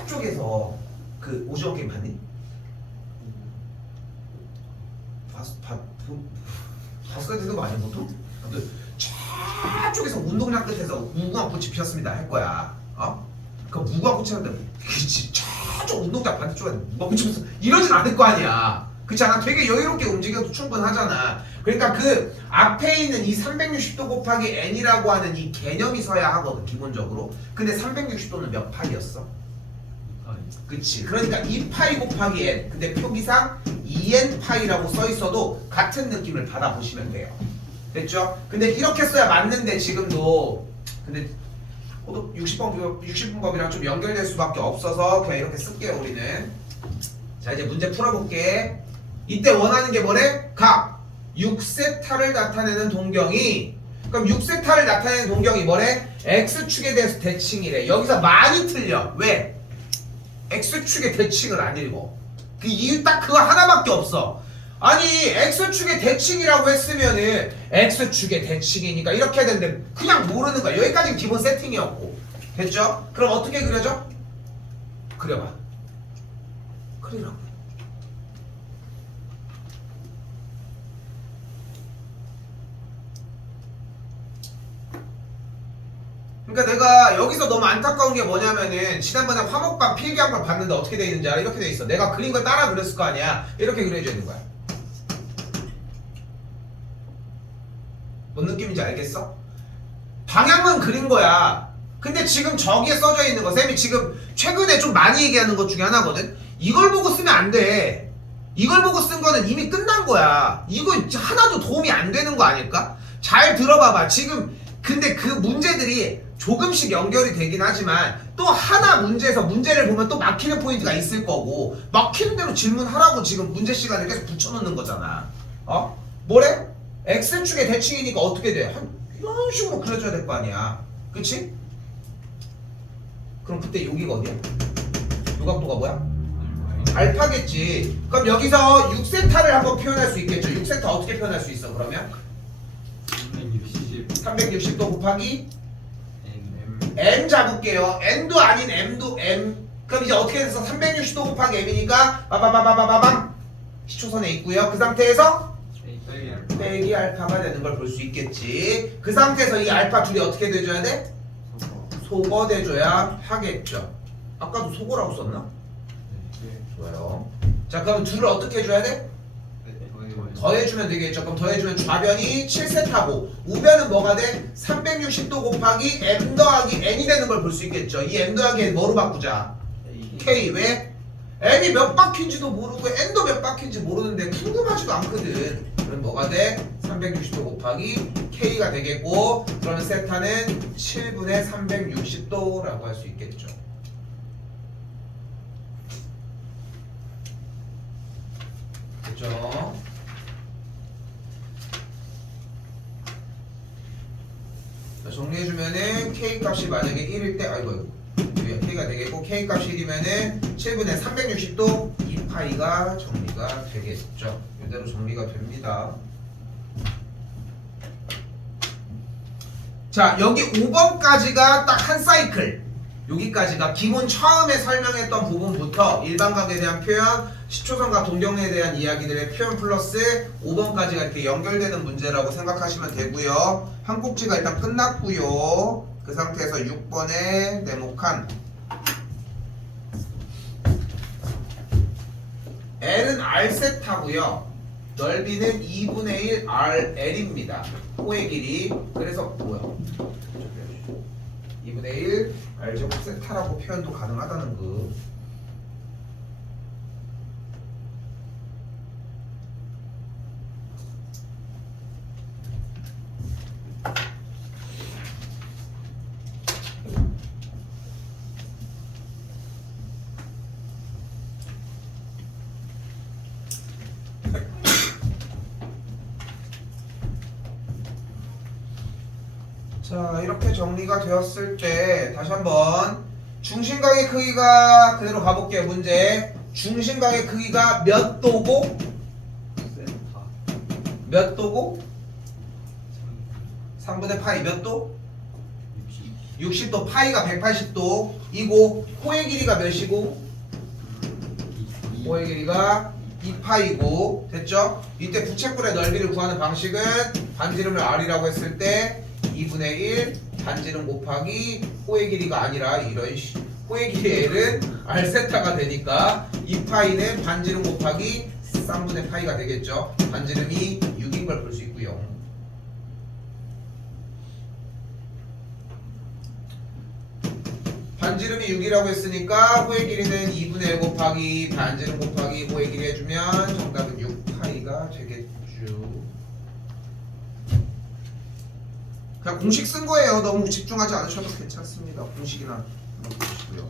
저쪽에서 그 오징어 게임 봤니? 봤어야 되는 거 아니야 보통? 아무튼 저쪽에서 운동장 끝에서 무궁화 꽃이 피었습니다 할 거야. 그 무궁화 꽃이 하는데 그치 저쪽 운동장 반대쪽에 무궁화 꽃이 피었어 이러진 않을 거 아니야. 그렇지 않아? 되게 여유롭게 움직여도 충분하잖아. 그러니까 그 앞에 있는 이 360도 곱하기 n이라고 하는 이 개념이 서야 하거든 기본적으로. 근데 360도는 몇 파이였어? 그치. 그러니까 2파이 곱하기 n. 근데 표기상 2n 파이라고 써있어도 같은 느낌을 받아보시면 돼요. 됐죠? 근데 이렇게 써야 맞는데 지금도 근데 60분법이랑 좀 연결될 수밖에 없어서 그냥 이렇게 쓸게요 우리는. 자 이제 문제 풀어볼게. 이때 원하는 게 뭐래? 각 6세타를 나타내는 동경이, 그럼 6세타를 나타내는 동경이 뭐래? X축에 대해서 대칭이래. 여기서 많이 틀려. 왜? X축의 대칭을 안 읽어. 그 이유 딱 그거 하나밖에 없어. 아니 X축의 대칭이라고 했으면은 X축의 대칭이니까 이렇게 해야 되는데 그냥 모르는 거야. 여기까지는 기본 세팅이었고. 됐죠? 그럼 어떻게 그려져? 그려봐. 그리라고. 그러니까 내가 여기서 너무 안타까운 게 뭐냐면은 지난번에 화목반 필기한 걸 봤는데 어떻게 돼 있는지 알아? 이렇게 돼 있어. 내가 그린 걸 따라 그렸을 거 아니야. 이렇게 그려져 있는 거야. 뭔 느낌인지 알겠어? 방향은 그린 거야. 근데 지금 저기에 써져 있는 거, 쌤이 지금 최근에 좀 많이 얘기하는 것 중에 하나거든. 이걸 보고 쓰면 안 돼. 이걸 보고 쓴 거는 이미 끝난 거야. 이거 하나도 도움이 안 되는 거 아닐까? 잘 들어봐봐. 지금 근데 그 문제들이 조금씩 연결이 되긴 하지만 또 하나 문제에서 문제를 보면 또 막히는 포인트가 있을 거고, 막히는 대로 질문하라고 지금 문제 시간을 계속 붙여놓는 거잖아. 어? 뭐래? X축의 대칭이니까 어떻게 돼? 이런 식으로 그려줘야 될 거 아니야. 그치? 그럼 그때 여기가 어디야? 요 각도가 뭐야? 알파겠지. 그럼 여기서 6세타를 한번 표현할 수 있겠죠. 6세타 어떻게 표현할 수 있어 그러면? 360도 곱하기 M 잡을게요. N도 아닌 M도 M. 그럼 이제 어떻게 돼서 360도 곱하기 M이니까 빠바바바바바밤 시초선에 있고요. 그 상태에서 빼기 알파가 되는 걸 볼 수 있겠지. 그 상태에서 이 알파 둘이 어떻게 돼줘야 돼? 소거 돼줘야 하겠죠. 아까도 소거라고 썼나? 좋아요. 자 그럼 둘을 어떻게 해줘야 돼? 더해주면 되겠죠. 그럼 더해주면 좌변이 7세타고 우변은 뭐가 돼? 360도 곱하기 M 더하기 N이 되는 걸 볼 수 있겠죠. 이 M 더하기 N 뭐로 바꾸자? K. 왜? M이 몇 바퀴인지도 모르고 N도 몇 바퀴인지 모르는데 궁금하지도 않거든. 그럼 뭐가 돼? 360도 곱하기 K가 되겠고, 그러면 세타는 7분의 360도라고 할 수 있겠죠. 그죠? 정리해주면은 K 값이 만약에 1일 때, 아이고 K가 되겠고, K 값이 1이면은 7분의 360도 2파이가 정리가 되겠죠. 이대로 정리가 됩니다. 자 여기 5번까지가 딱 한 사이클. 여기까지가 기본 처음에 설명했던 부분부터 일반각에 대한 표현, 시초선과 동경에 대한 이야기들의 표현 플러스 5번까지가 이렇게 연결되는 문제라고 생각하시면 되고요. 한 꼭지가 일단 끝났고요. 그 상태에서 6번에 네모칸 L은 R세타고요. 넓이는 2분의 1 RL입니다. 호의 길이. 그래서 뭐야? 2분의 1 R제곱 세타라고 표현도 가능하다는 거. 자 이렇게 정리가 되었을 때 다시 한번 중심각의 크기가 그대로 가볼게요. 문제. 중심각의 크기가 몇 도고? 몇 도고? 3분의 파이 몇 도? 60도. 파이가 180도 이고, 호의 길이가 몇이고? 호의 길이가 2파이고. 됐죠? 이때 부채꼴의 넓이를 구하는 방식은 반지름을 R이라고 했을 때 2분의 1 반지름 곱하기 호의 길이가 아니라 이런 호의 길이 L은 R세타가 되니까 2파이는 반지름 곱하기 3분의 파이가 되겠죠. 반지름이 6인 걸 볼 수 있고요. 반지름이 6이라고 했으니까 호의 길이는 2분의 1 곱하기 반지름 곱하기 호의 길이 해주면 정답은 6파이가 되겠죠. 그냥 공식 쓴 거예요. 너무 집중하지 않으셔도 괜찮습니다. 공식이나 한번 보시고요.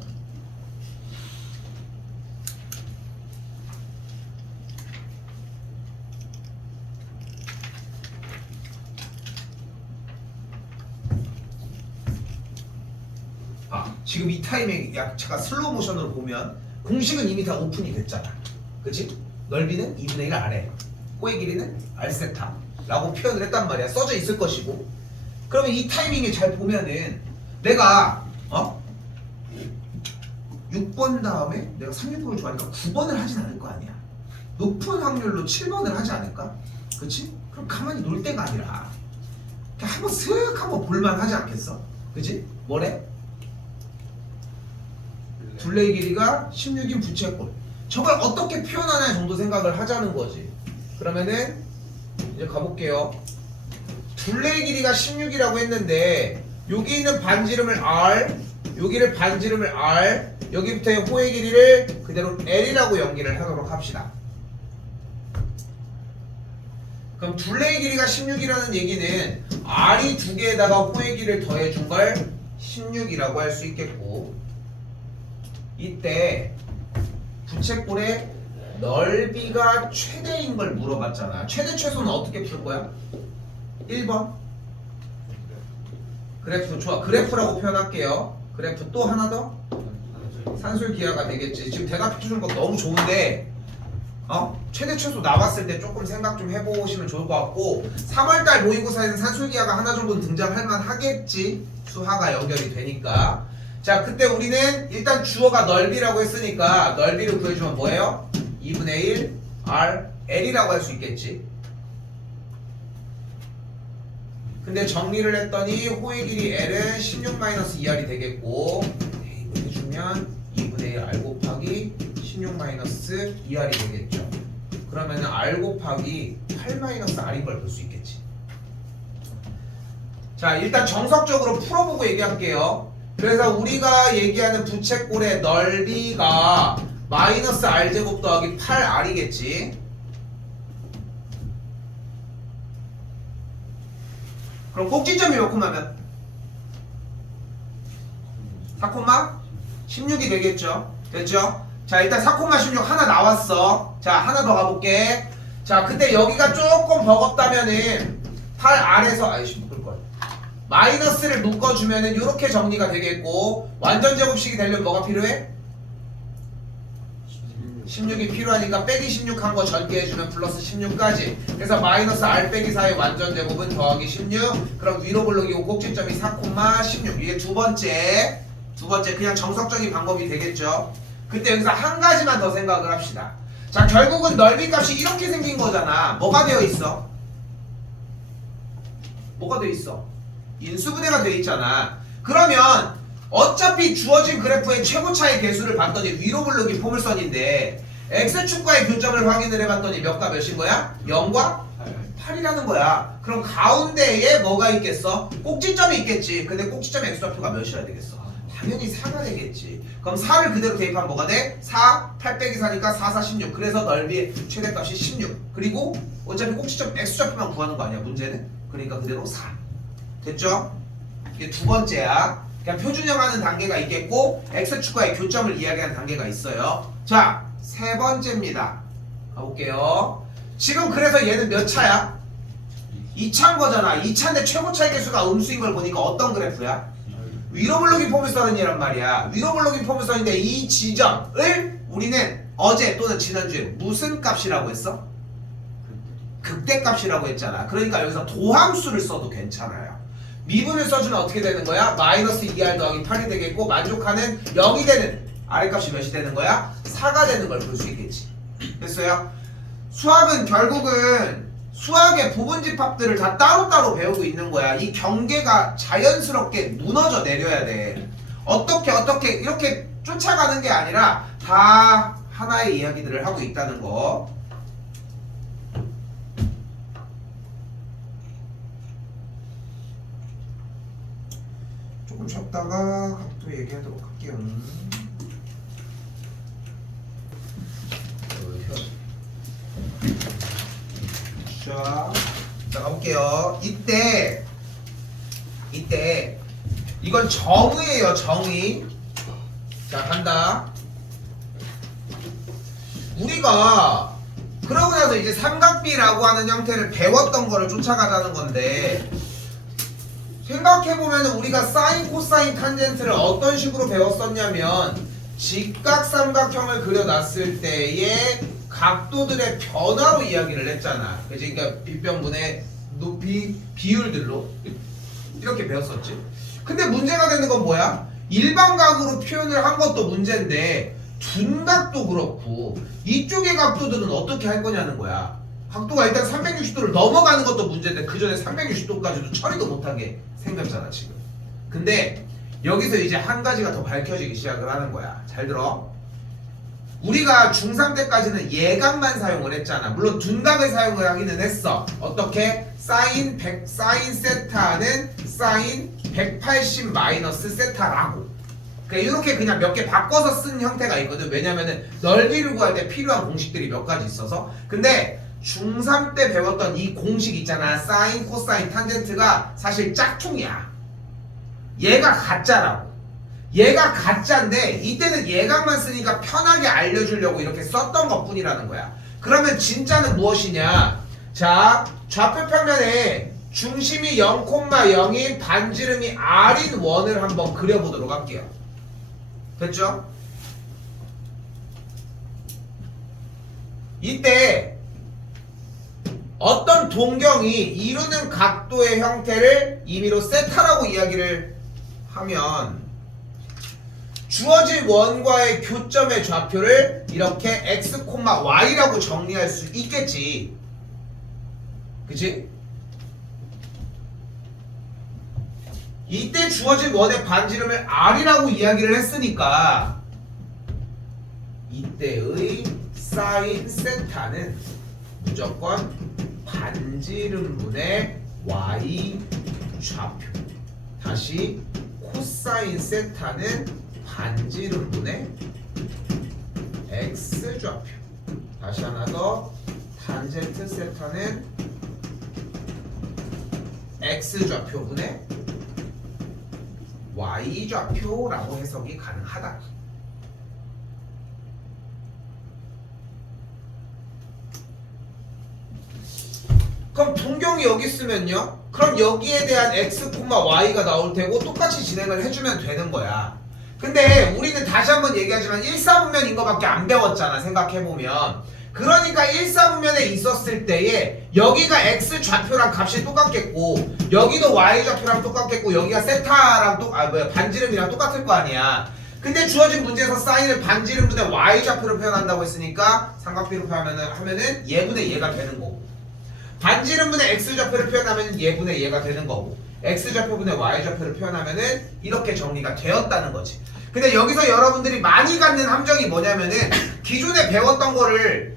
지금 이 타임에 약차가 슬로우 모션으로 보면 공식은 이미 다 오픈이 됐잖아. 그치? 넓이는 2분의 1 아래, 호의 길이는 r세타 라고 표현을 했단 말이야. 써져 있을 것이고. 그러면 이 타이밍에 잘 보면은 내가 6번 다음에 내가 360을 좋아하니까 9번을 하진 않을 거 아니야. 높은 확률로 7번을 하지 않을까? 그치? 그럼 가만히 놀 때가 아니라 그냥 한번 슥 한번 볼만 하지 않겠어? 그치? 뭐래? 둘레의 길이가 16인 부채꼴. 저걸 어떻게 표현하냐 정도 생각을 하자는 거지. 그러면은 이제 가볼게요. 둘레의 길이가 16이라고 했는데 여기 있는 반지름을 R, 여기를 반지름을 R, 여기부터의 호의 길이를 그대로 L이라고 연기를 하도록 합시다. 그럼 둘레의 길이가 16이라는 얘기는 R이 두 개에다가 호의 길이를 더해준 걸 16이라고 할 수 있겠고, 이때 부채꼴의 넓이가 최대인 걸 물어봤잖아. 최대 최소는 어떻게 풀 거야? 1번 그래프. 좋아, 그래프라고 표현할게요. 그래프. 또 하나 더 산술기하가 되겠지. 지금 대답해 주는 거 너무 좋은데 최대 최소 나왔을 때 조금 생각 좀 해보시면 좋을 것 같고, 3월달 모의고사에는 산술기하가 하나 정도는 등장할 만 하겠지. 수하가 연결이 되니까. 자, 그때 우리는 일단 주어가 넓이라고 했으니까 넓이를 구해주면 뭐예요? 2분의 1 R L이라고 할 수 있겠지. 근데 정리를 했더니 호의 길이 L은 16-2R이 되겠고, 대입을 해주면 2분의 1 R 곱하기 16-2R이 되겠죠. 그러면 R 곱하기 8-R인 걸 볼 수 있겠지. 자, 일단 정석적으로 풀어보고 얘기할게요. 그래서 우리가 얘기하는 부채꼴의 넓이가 마이너스 R제곱 더하기 8R이겠지. 그럼 꼭지점이 몇 콤마면? 4,16이 되겠죠. 됐죠? 자, 일단 4,16 하나 나왔어. 자, 하나 더 가볼게. 자, 근데 여기가 조금 버겁다면은 8R에서 아이씨 묶을걸, 마이너스를 묶어주면은 이렇게 정리가 되겠고, 완전 제곱식이 되려면 뭐가 필요해? 16이 필요하니까 빼기 16 한 거 전개해주면 플러스 16까지. 그래서 마이너스 R 빼기 4의 완전 제곱은 더하기 16. 그럼 위로 블록이고 꼭지점이 4,16. 이게 두 번째 그냥 정석적인 방법이 되겠죠. 그때 여기서 한 가지만 더 생각을 합시다. 자, 결국은 넓이 값이 이렇게 생긴 거잖아. 뭐가 되어 있어? 뭐가 되어 있어? 인수분해가 되어 있잖아. 그러면 어차피 주어진 그래프의 최고차의 개수를 봤더니 위로 블록이 포물선인데 x축과의 교점을 확인을 해봤더니 몇과 몇인 거야? 0과 8이라는 거야. 그럼 가운데에 뭐가 있겠어? 꼭지점이 있겠지. 근데 꼭지점의 x좌표가 몇이어야 되겠어? 당연히 4가 되겠지. 그럼 4를 그대로 대입하면 뭐가 돼? 4, 8 빼기 4니까 4, 4, 16. 그래서 넓이의 최대값이 16. 그리고 어차피 꼭지점 x좌표만 구하는 거 아니야, 문제는? 그러니까 그대로 4. 됐죠? 이게 두 번째야. 그냥 표준형하는 단계가 있겠고, x축과의 교점을 이야기하는 단계가 있어요. 자, 세 번째입니다. 가볼게요. 지금 그래서 얘는 몇 차야? 2차인 거잖아. 2차인데 최고차의 개수가 음수인 걸 보니까 어떤 그래프야? 위로 블록이 포물선이란 말이야. 위로 블록이 포물선인데 이 지점을 우리는 어제 또는 지난주에 무슨 값이라고 했어? 극대값이라고 했잖아. 그러니까 여기서 도함수를 써도 괜찮아요. 미분을 써주면 어떻게 되는 거야? 마이너스 2R 더하기 8이 되겠고, 만족하는 0이 되는 R값이 몇이 되는 거야? 4가 되는 걸 볼 수 있겠지. 됐어요? 수학은 결국은 수학의 부분집합들을 다 따로따로 배우고 있는 거야. 이 경계가 자연스럽게 무너져 내려야 돼. 어떻게 이렇게 쫓아가는 게 아니라 다 하나의 이야기들을 하고 있다는 거. 조금 쉬었다가 각도 얘기하도록 할게요. 자, 가볼게요. 이때 이때 이건 정의예요, 정의. 자, 간다. 우리가 그러고 나서 이제 삼각비라고 하는 형태를 배웠던 거를 쫓아가자는 건데, 생각해보면 우리가 사인, 코사인, 탄젠트를 어떤 식으로 배웠었냐면 직각삼각형을 그려놨을 때의 각도들의 변화로 이야기를 했잖아. 그치? 그러니까 빗변분의 높이, 비율들로 이렇게 배웠었지. 근데 문제가 되는 건 뭐야? 일반각으로 표현을 한 것도 문제인데 둔각도 그렇고 이쪽의 각도들은 어떻게 할 거냐는 거야. 각도가 일단 360도를 넘어가는 것도 문제인데 그 전에 360도까지도 처리도 못하게 생겼잖아 지금. 근데 여기서 이제 한 가지가 더 밝혀지기 시작을 하는 거야. 잘 들어. 우리가 중3 때까지는 예각만 사용을 했잖아. 물론 둔각을 사용을 하기는 했어. 어떻게? 사인 세타는 사인 180 마이너스 세타라고. 그러니까 이렇게 그냥 몇 개 바꿔서 쓴 형태가 있거든. 왜냐면은 넓이를 구할 때 필요한 공식들이 몇 가지 있어서. 근데 중3 때 배웠던 이 공식 있잖아. 사인, 코사인, 탄젠트가 사실 짝퉁이야. 얘가 가짜라고. 얘가 가짜인데 이때는 예각만 쓰니까 편하게 알려주려고 이렇게 썼던 것 뿐이라는 거야. 그러면 진짜는 무엇이냐? 자, 좌표평면에 중심이 0,0인 반지름이 R인 원을 한번 그려보도록 할게요. 됐죠? 이때 어떤 동경이 이루는 각도의 형태를 임의로 세타라고 이야기를 하면 주어진 원과의 교점의 좌표를 이렇게 x, y라고 정리할 수 있겠지. 그치? 이때 주어진 원의 반지름을 R이라고 이야기를 했으니까 이때의 사인 세타는 무조건 반지름분의 y 좌표. 다시 코사인 세타는 반지름분의 x 좌표. 다시 하나 더. 탄젠트 세타는 x 좌표분의 y 좌표라고 해석이 가능하다. 그럼 동경이 여기 있으면요? 그럼 여기에 대한 x, y가 나올 테고 똑같이 진행을 해주면 되는 거야. 근데 우리는 다시 한번 얘기하지만 1사분면인 거밖에 안 배웠잖아. 생각해보면. 그러니까 1사분면에 있었을 때에 여기가 x 좌표랑 값이 똑같겠고 여기도 y 좌표랑 똑같겠고 여기가 세타랑 반지름이랑 똑같을 거 아니야. 근데 주어진 문제에서 사인을 반지름분의 y 좌표로 표현한다고 했으니까 삼각비로 하면은 얘분의 얘가 되는 거고, 반지름분의 x 좌표를 표현하면 얘분의 얘가 되는 거고, x 좌표분의 y 좌표를 표현하면은 이렇게 정리가 되었다는 거지. 근데 여기서 여러분들이 많이 갖는 함정이 뭐냐면은 기존에 배웠던 거를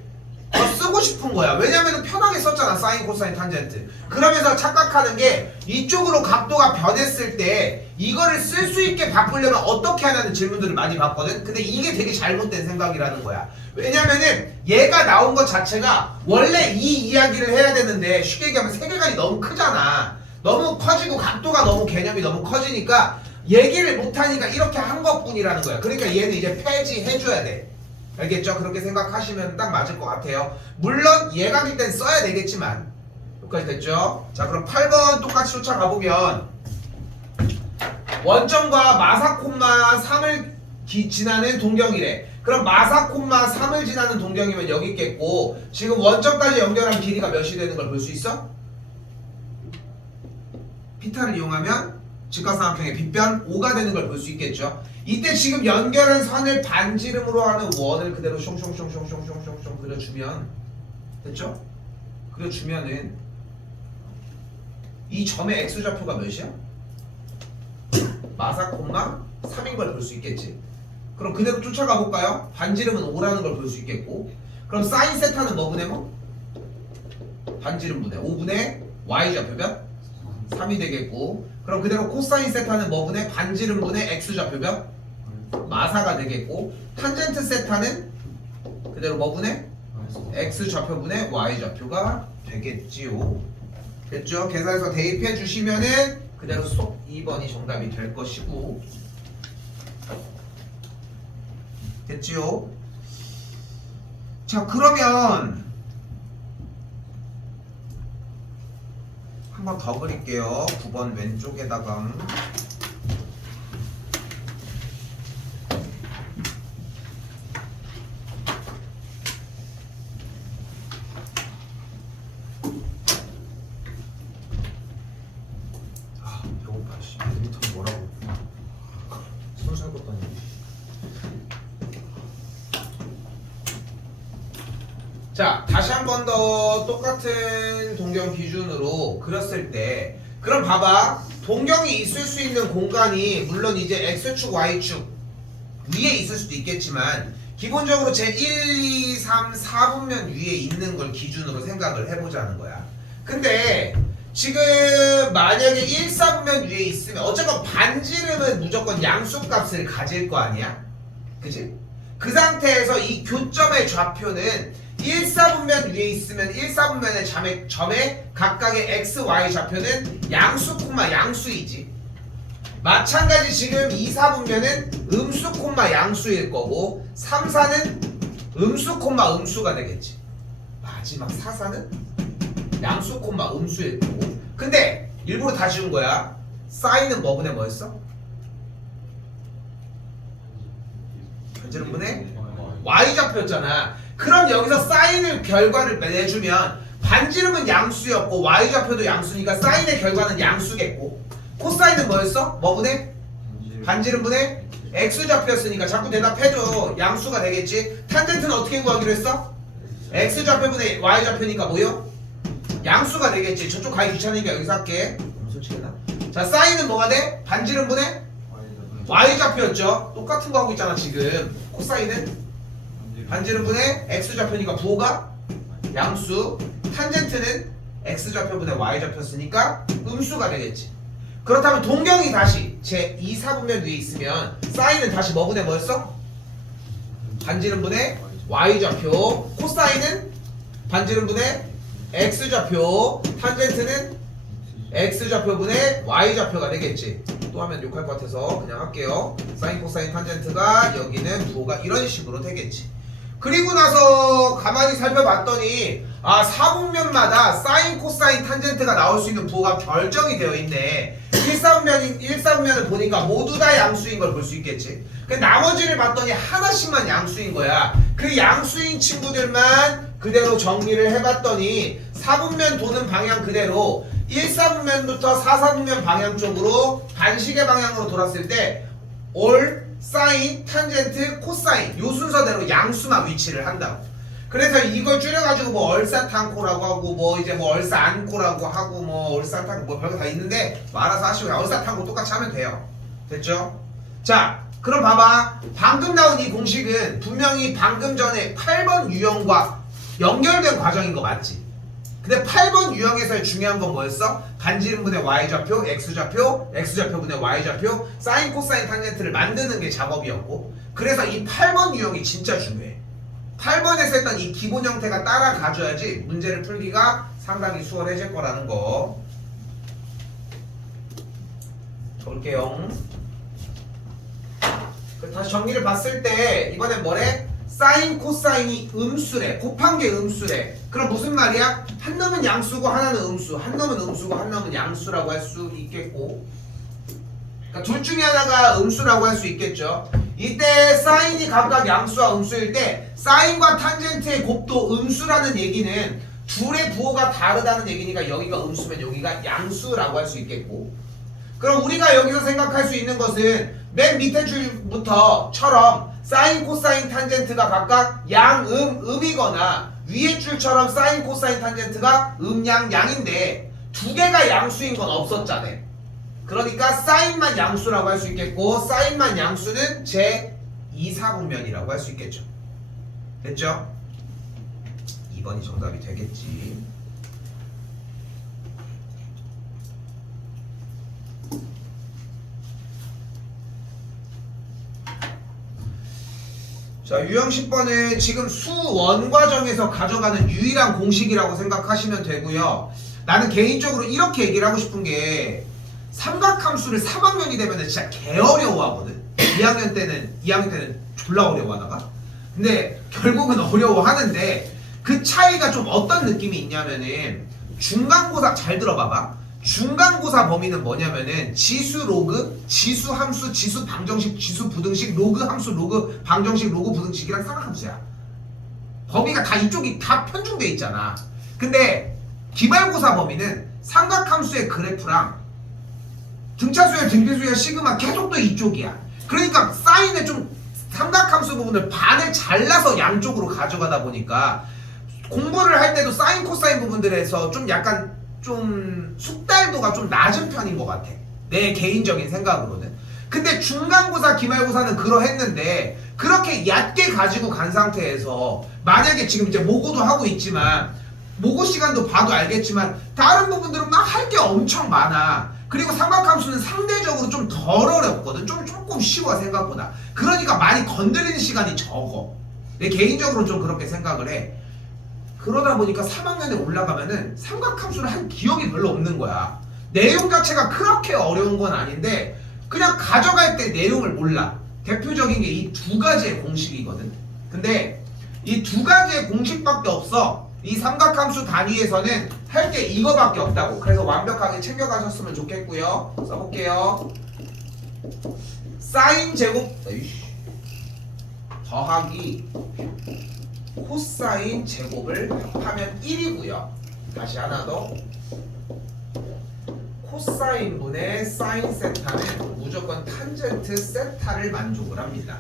더 쓰고 싶은 거야. 왜냐면은 편하게 썼잖아. 사인, 코사인, 탄젠트. 그러면서 착각하는 게 이쪽으로 각도가 변했을 때 이거를 쓸 수 있게 바꾸려면 어떻게 하냐는 질문들을 많이 받거든. 근데 이게 되게 잘못된 생각이라는 거야. 왜냐면은 얘가 나온 것 자체가 원래 이 이야기를 해야 되는데 쉽게 얘기하면 세계관이 너무 크잖아. 너무 커지고 각도가 너무 개념이 너무 커지니까 얘기를 못하니까 이렇게 한 것뿐이라는 거야. 그러니까 얘는 이제 폐지해줘야 돼. 알겠죠? 그렇게 생각하시면 딱 맞을 것 같아요. 물론 예각일 땐 써야 되겠지만. 여기까지 됐죠? 자, 그럼 8번 똑같이 쫓아가보면 원점과 마사 3을 지나는 동경이래. 그럼 마사 3을 지나는 동경이면 여기 있겠고 지금 원점까지 연결한 길이가 몇이 되는 걸 볼 수 있어? 피타를 이용하면 직각삼각형의 빗변 5가 되는 걸 볼 수 있겠죠. 이때 지금 연결한 선을 반지름으로 하는 원을 그대로 숑숑숑숑숑숑숑 그려주면 됐죠? 그려주면은 이 점의 x좌표가 몇이야? 마사 3인 걸 볼 수 있겠지. 그럼 그대로 쫓아가 볼까요? 반지름은 5라는 걸 볼 수 있겠고, 그럼 사인 세타는 뭐분의 뭐? 반지름분의 5분의 y좌표변 3이 되겠고, 그럼 그대로 코사인 세타는 뭐분의 반지름분의 x좌표변 마사가 되겠고, 탄젠트 세타는 그대로 뭐분의 x좌표분의 y좌표가 되겠지요. 됐죠? 계산해서 대입해 주시면은 그대로 쏙 2번이 정답이 될 것이고. 됐지요? 자, 그러면 한 번 더 그릴게요. 9번 왼쪽에다가. 아, 배고파. 씨. 못하면 뭐라고. 손 살 것도 아니고. 자, 다시 한 번 더 똑같은 동경 기준으로 그렸을 때, 그럼 봐봐. 동경이 있을 수 있는 공간이 물론 이제 X축, Y축 위에 있을 수도 있겠지만 기본적으로 제 1, 2, 3, 4분면 위에 있는 걸 기준으로 생각을 해보자는 거야. 근데 지금 만약에 1, 4분면 위에 있으면 어쨌건 반지름은 무조건 양수값을 가질 거 아니야? 그치? 그 상태에서 이 교점의 좌표는 1, 4분면 위에 있으면 1, 4분면의 점의 각각의 x, y 좌표는 양수, 양수이지. 마찬가지 지금 2, 4분면은 음수, 양수일 거고 3, 4는 음수, 음수가 되겠지. 마지막 4, 4는 양수, 음수일 거고. 근데 일부러 다 지운 거야. 사인은 뭐분의 뭐였어? 반지름분의 y 좌표였잖아. 그럼 여기서 사인을 결과를 내주면 반지름은 양수였고 y좌표도 양수니까 사인의 결과는 양수겠고 코사인은 뭐였어? 뭐분의? 반지름분의 x좌표였으니까 자꾸 대답해줘. 양수가 되겠지. 탄젠트는 어떻게 구하기로 했어? x좌표분의 y좌표니까 뭐요? 양수가 되겠지. 저쪽 가기 귀찮으니까 여기서 할게. 솔직히나. 자, 사인은 뭐가 돼? 반지름분의 y좌표였죠. 똑같은 거 하고 있잖아 지금. 코사인은 반지름분의 x좌표니까 부호가 양수, 탄젠트는 x좌표분의 y좌표였으니까 음수가 되겠지. 그렇다면 동경이 다시 제 2, 4분면 위에 있으면 사인은 다시 뭐분의 뭐였어? 반지름분의 y좌표, 코사인은 반지름분의 x좌표, 탄젠트는 x좌표분의 y좌표가 되겠지. 또 하면 욕할 것 같아서 그냥 할게요. 사인, 코사인, 탄젠트가 여기는 부호가 이런 식으로 되겠지. 그리고 나서 가만히 살펴봤더니 4분면마다 사인, 코사인, 탄젠트가 나올 수 있는 부호가 결정이 되어 있네. 1사분면을 보니까 모두 다 양수인 걸 볼 수 있겠지. 근데 나머지를 봤더니 하나씩만 양수인 거야. 그 양수인 친구들만 그대로 정리를 해봤더니 4분면 도는 방향 그대로 1사분면부터 4사분면 방향 쪽으로 반시계 방향으로 돌았을 때 올, 사인, 탄젠트, 코사인 요 순서대로 양수만 위치를 한다고. 그래서 이걸 줄여가지고 뭐 얼사탄코라고 하고 뭐 이제 뭐 얼사안코라고 하고 뭐 얼사탄코 뭐 별거 다 있는데 뭐 알아서 하시고 얼사탄코 똑같이 하면 돼요. 됐죠? 자, 그럼 봐봐. 방금 나온 이 공식은 분명히 방금 전에 8번 유형과 연결된 과정인 거 맞지? 근데 8번 유형에서의 중요한 건 뭐였어? 반지름분의 y좌표, x좌표, x좌표분의 y좌표, 사인, 코사인, 탄젠트를 만드는 게 작업이었고, 그래서 이 8번 유형이 진짜 중요해. 8번에서 했던 이 기본 형태가 따라가줘야지 문제를 풀기가 상당히 수월해질 거라는 거. 볼게요. 다시 정리를 봤을 때 이번엔 뭐래? 사인, 코사인이 음수래. 곱한 게 음수래. 그럼 무슨 말이야? 한 놈은 양수고 하나는 음수, 한 놈은 음수고 한 놈은 양수라고 할 수 있겠고, 그러니까 둘 중에 하나가 음수라고 할 수 있겠죠. 이때 사인이 각각 양수와 음수일 때 사인과 탄젠트의 곱도 음수라는 얘기는 둘의 부호가 다르다는 얘기니까 여기가 음수면 여기가 양수라고 할 수 있겠고, 그럼 우리가 여기서 생각할 수 있는 것은 맨 밑에 줄부터처럼 사인, 코사인, 탄젠트가 각각 양, 음이거나 위에 줄처럼 사인, 코사인, 탄젠트가 양, 양인데 두 개가 양수인 건 없었잖아. 그러니까 사인만 양수라고 할 수 있겠고 사인만 양수는 제 2, 4분면이라고 할 수 있겠죠. 됐죠? 2번이 정답이 되겠지. 자, 유형 10번은 지금 수원 과정에서 가져가는 유일한 공식이라고 생각하시면 되고요. 나는 개인적으로 이렇게 얘기를 하고 싶은 게 삼각함수를 3학년이 되면 진짜 개 어려워하거든. 2학년 때는 졸라 어려워하다가. 근데 결국은 어려워하는데 그 차이가 좀 어떤 느낌이 있냐면은 중간고사 잘 들어봐봐. 중간고사 범위는 뭐냐면은 지수 로그, 지수 함수, 지수 방정식, 지수 부등식, 로그 함수, 로그 방정식, 로그 부등식이랑 삼각함수야. 범위가 다 이쪽이 다 편중돼 있잖아. 근데 기말고사 범위는 삼각함수의 그래프랑 등차수열, 등비수열, 시그마 계속 또 이쪽이야. 그러니까 사인을 좀 삼각함수 부분을 반을 잘라서 양쪽으로 가져가다 보니까 공부를 할 때도 사인, 코사인 부분들에서 좀 약간 좀 숙달도가 좀 낮은 편인 것 같아. 내 개인적인 생각으로는. 근데 중간고사, 기말고사는 그러했는데 그렇게 얕게 가지고 간 상태에서 만약에 지금 이제 모고도 하고 있지만 모고 시간도 봐도 알겠지만 다른 부분들은 막 할 게 엄청 많아. 그리고 삼각함수는 상대적으로 좀 덜 어렵거든. 조금 쉬워 생각보다. 그러니까 많이 건드리는 시간이 적어. 내 개인적으로 좀 그렇게 생각을 해. 그러다 보니까 3학년에 올라가면은 삼각함수를 한 기억이 별로 없는 거야. 내용 자체가 그렇게 어려운 건 아닌데 그냥 가져갈 때 내용을 몰라. 대표적인 게 이 두 가지의 공식이거든. 근데 이 두 가지의 공식밖에 없어. 이 삼각함수 단위에서는 할 게 이거밖에 없다고. 그래서 완벽하게 챙겨가셨으면 좋겠고요. 써볼게요. 사인 제곱 더하기 코사인 제곱을 합하면 1이고요. 다시 하나 더. 코사인 분의 사인 세타는 무조건 탄젠트 세타를 만족을 합니다.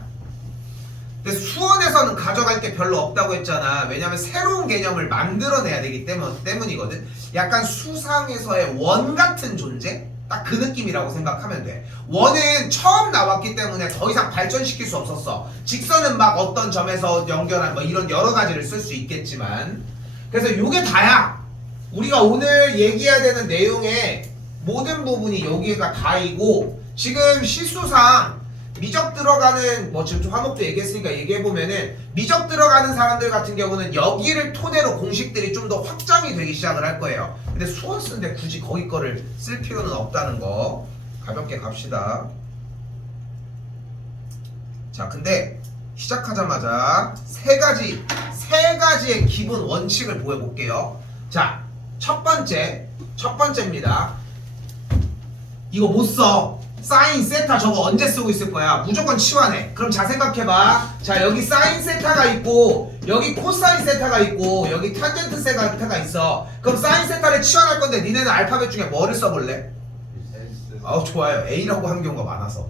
근데 수원에서는 가져갈 게 별로 없다고 했잖아. 왜냐면 새로운 개념을 만들어내야 되기 때문이거든. 약간 수상에서의 원 같은 존재? 딱 그 느낌이라고 생각하면 돼. 원은 처음 나왔기 때문에 더 이상 발전시킬 수 없었어. 직선은 막 어떤 점에서 연결한 뭐 이런 여러 가지를 쓸 수 있겠지만. 그래서 요게 다야. 우리가 오늘 얘기해야 되는 내용의 모든 부분이 여기가 다이고, 지금 시수상 미적 들어가는 뭐 지금 좀 화목도 얘기했으니까 얘기해보면은 미적 들어가는 사람들 같은 경우는 여기를 토대로 공식들이 좀 더 확장이 되기 시작을 할 거예요. 근데 수원 쓰는데 굳이 거기 거를 쓸 필요는 없다는 거 가볍게 갑시다. 자, 근데 시작하자마자 세 가지의 기본 원칙을 보여볼게요. 자, 첫 번째입니다. 이거 못 써. 사인 세타 저거 언제 쓰고 있을 거야? 무조건 치환해. 그럼 자 생각해봐. 자, 여기 사인 세타가 있고 여기 코사인 세타가 있고 여기 탄젠트 세타가 있어. 그럼 사인 세타를 치환할 건데 니네는 알파벳 중에 뭐를 써볼래? S. 아우 좋아요. A라고 하는 경우가 많아서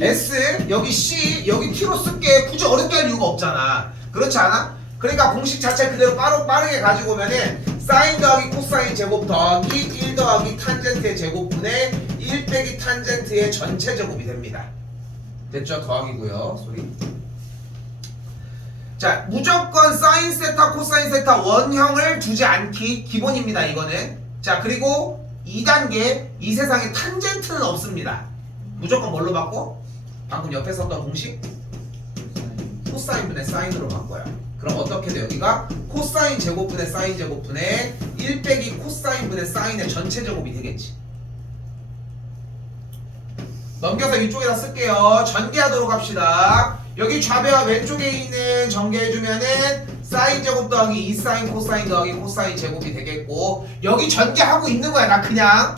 S, 여기 C, 여기 T로 쓸게. 굳이 어렵게 할 이유가 없잖아. 그렇지 않아? 그러니까 공식 자체 그대로 빠르게 가지고 오면은 사인 더하기 코사인 제곱 더하기 1 더하기 탄젠트의 제곱분의 1 빼기 탄젠트의 전체 제곱이 됩니다. 됐죠? 더하기고요. 소리. 자, 무조건 사인 세타, 코사인 세타 원형을 두지 않기 기본입니다. 이거는. 자, 그리고 2단계 이 세상에 탄젠트는 없습니다. 무조건 뭘로 바꿔? 방금 옆에 썼던 공식? 코사인분의 사인으로 바꿔요. 그럼 어떻게 돼? 여기가 코사인 제곱분의 사인 제곱분의 1 빼기 코사인분의 사인의 전체 제곱이 되겠지. 넘겨서 이쪽에다 쓸게요. 전개하도록 합시다. 여기 좌배와 왼쪽에 있는 전개해주면은 사인 제곱 더하기 2 사인 코사인 더하기 코사인 제곱이 되겠고, 여기 전개하고 있는 거야. 나 그냥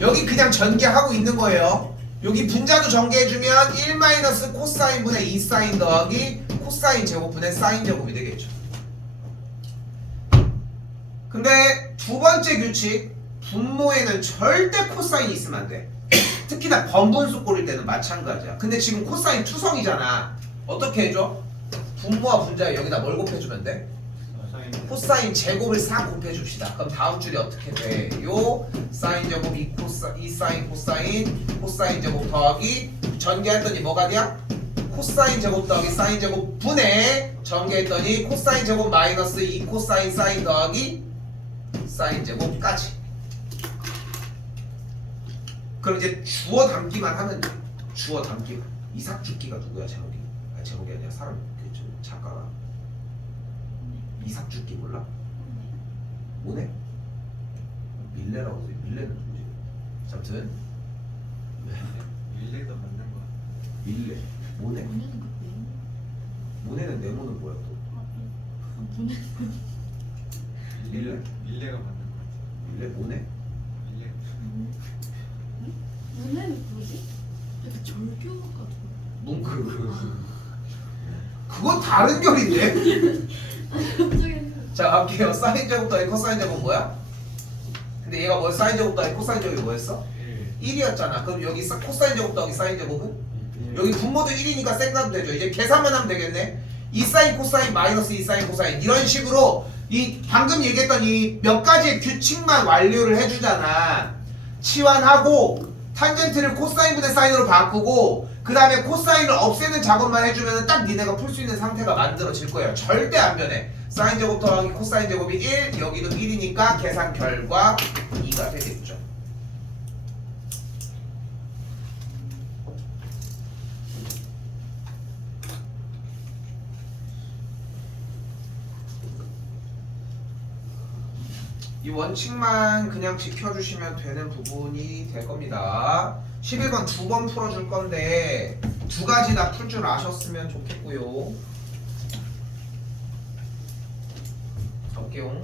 여기 그냥 전개하고 있는 거예요. 여기 분자도 전개해주면 1 마이너스 코사인분의 2 사인 더하기 코사인 제곱분의 사인 제곱이 되겠죠. 근데 두 번째 규칙, 분모에는 절대 코사인이 있으면 안 돼. 특히나 번분수 꼴일 때는 마찬가지야. 근데 지금 코사인 투성이잖아. 어떻게 해줘? 분모와 분자에 여기다 뭘 곱해주면 돼? 코사인 제곱을 4 곱해줍시다. 그럼 다음 줄이 어떻게 돼요? 사인 제곱 2 사인 코사인 코사인 제곱 더하기 전개했더니 뭐가 돼야? 코사인 제곱 더하기 사인 제곱 분의 전개했더니 코사인 제곱 마이너스 2 코사인 사인 더하기 사인 제곱까지. 그럼 이제 주어 담기만 하면 돼. 주어 담기만. 이삭죽기가 누구야? 제목이? 아니, 제목이 아니라 사람 그 작가가. 이삭죽기 몰라? 뭐네? 밀레라고 돼. 밀레는 누구지? 아무튼 밀레. 모네? 모네는 그거예요? 모네는 네모는 뭐야 또? 모네는 밀레? 밀레가 맞는 것 같아. 밀레 모네? 밀레. 모네는 뭐지? 약간 절교 같은 뭉크. 그건 다른 결인데? 갑자기 자 갈게요. 사인 제곱 더하기 코사인 제곱 뭐야? 근데 얘가 뭐 사인 제곱 더하기 코사인 제곱이 뭐였어? 1이었잖아. 그럼 여기 코사인 제곱 더하기 사인 제곱은? 여기 분모도 1이니까 생각도 되죠. 이제 계산만 하면 되겠네. 2 사인 코사인 마이너스 2 사인 코사인 이런 식으로 이 방금 얘기했던 이 몇 가지의 규칙만 완료를 해주잖아. 치환하고 탄젠트를 코사인분의 사인으로 바꾸고 그 다음에 코사인을 없애는 작업만 해주면 딱 니네가 풀 수 있는 상태가 만들어질 거예요. 절대 안 변해. 사인 제곱 더하기 코사인 제곱이 1 여기도 1이니까 계산 결과 2가 되겠죠. 이 원칙만 그냥 지켜주시면 되는 부분이 될 겁니다. 11번 2번 풀어줄 건데 두 가지 다 풀 줄 아셨으면 좋겠고요. 볼게요.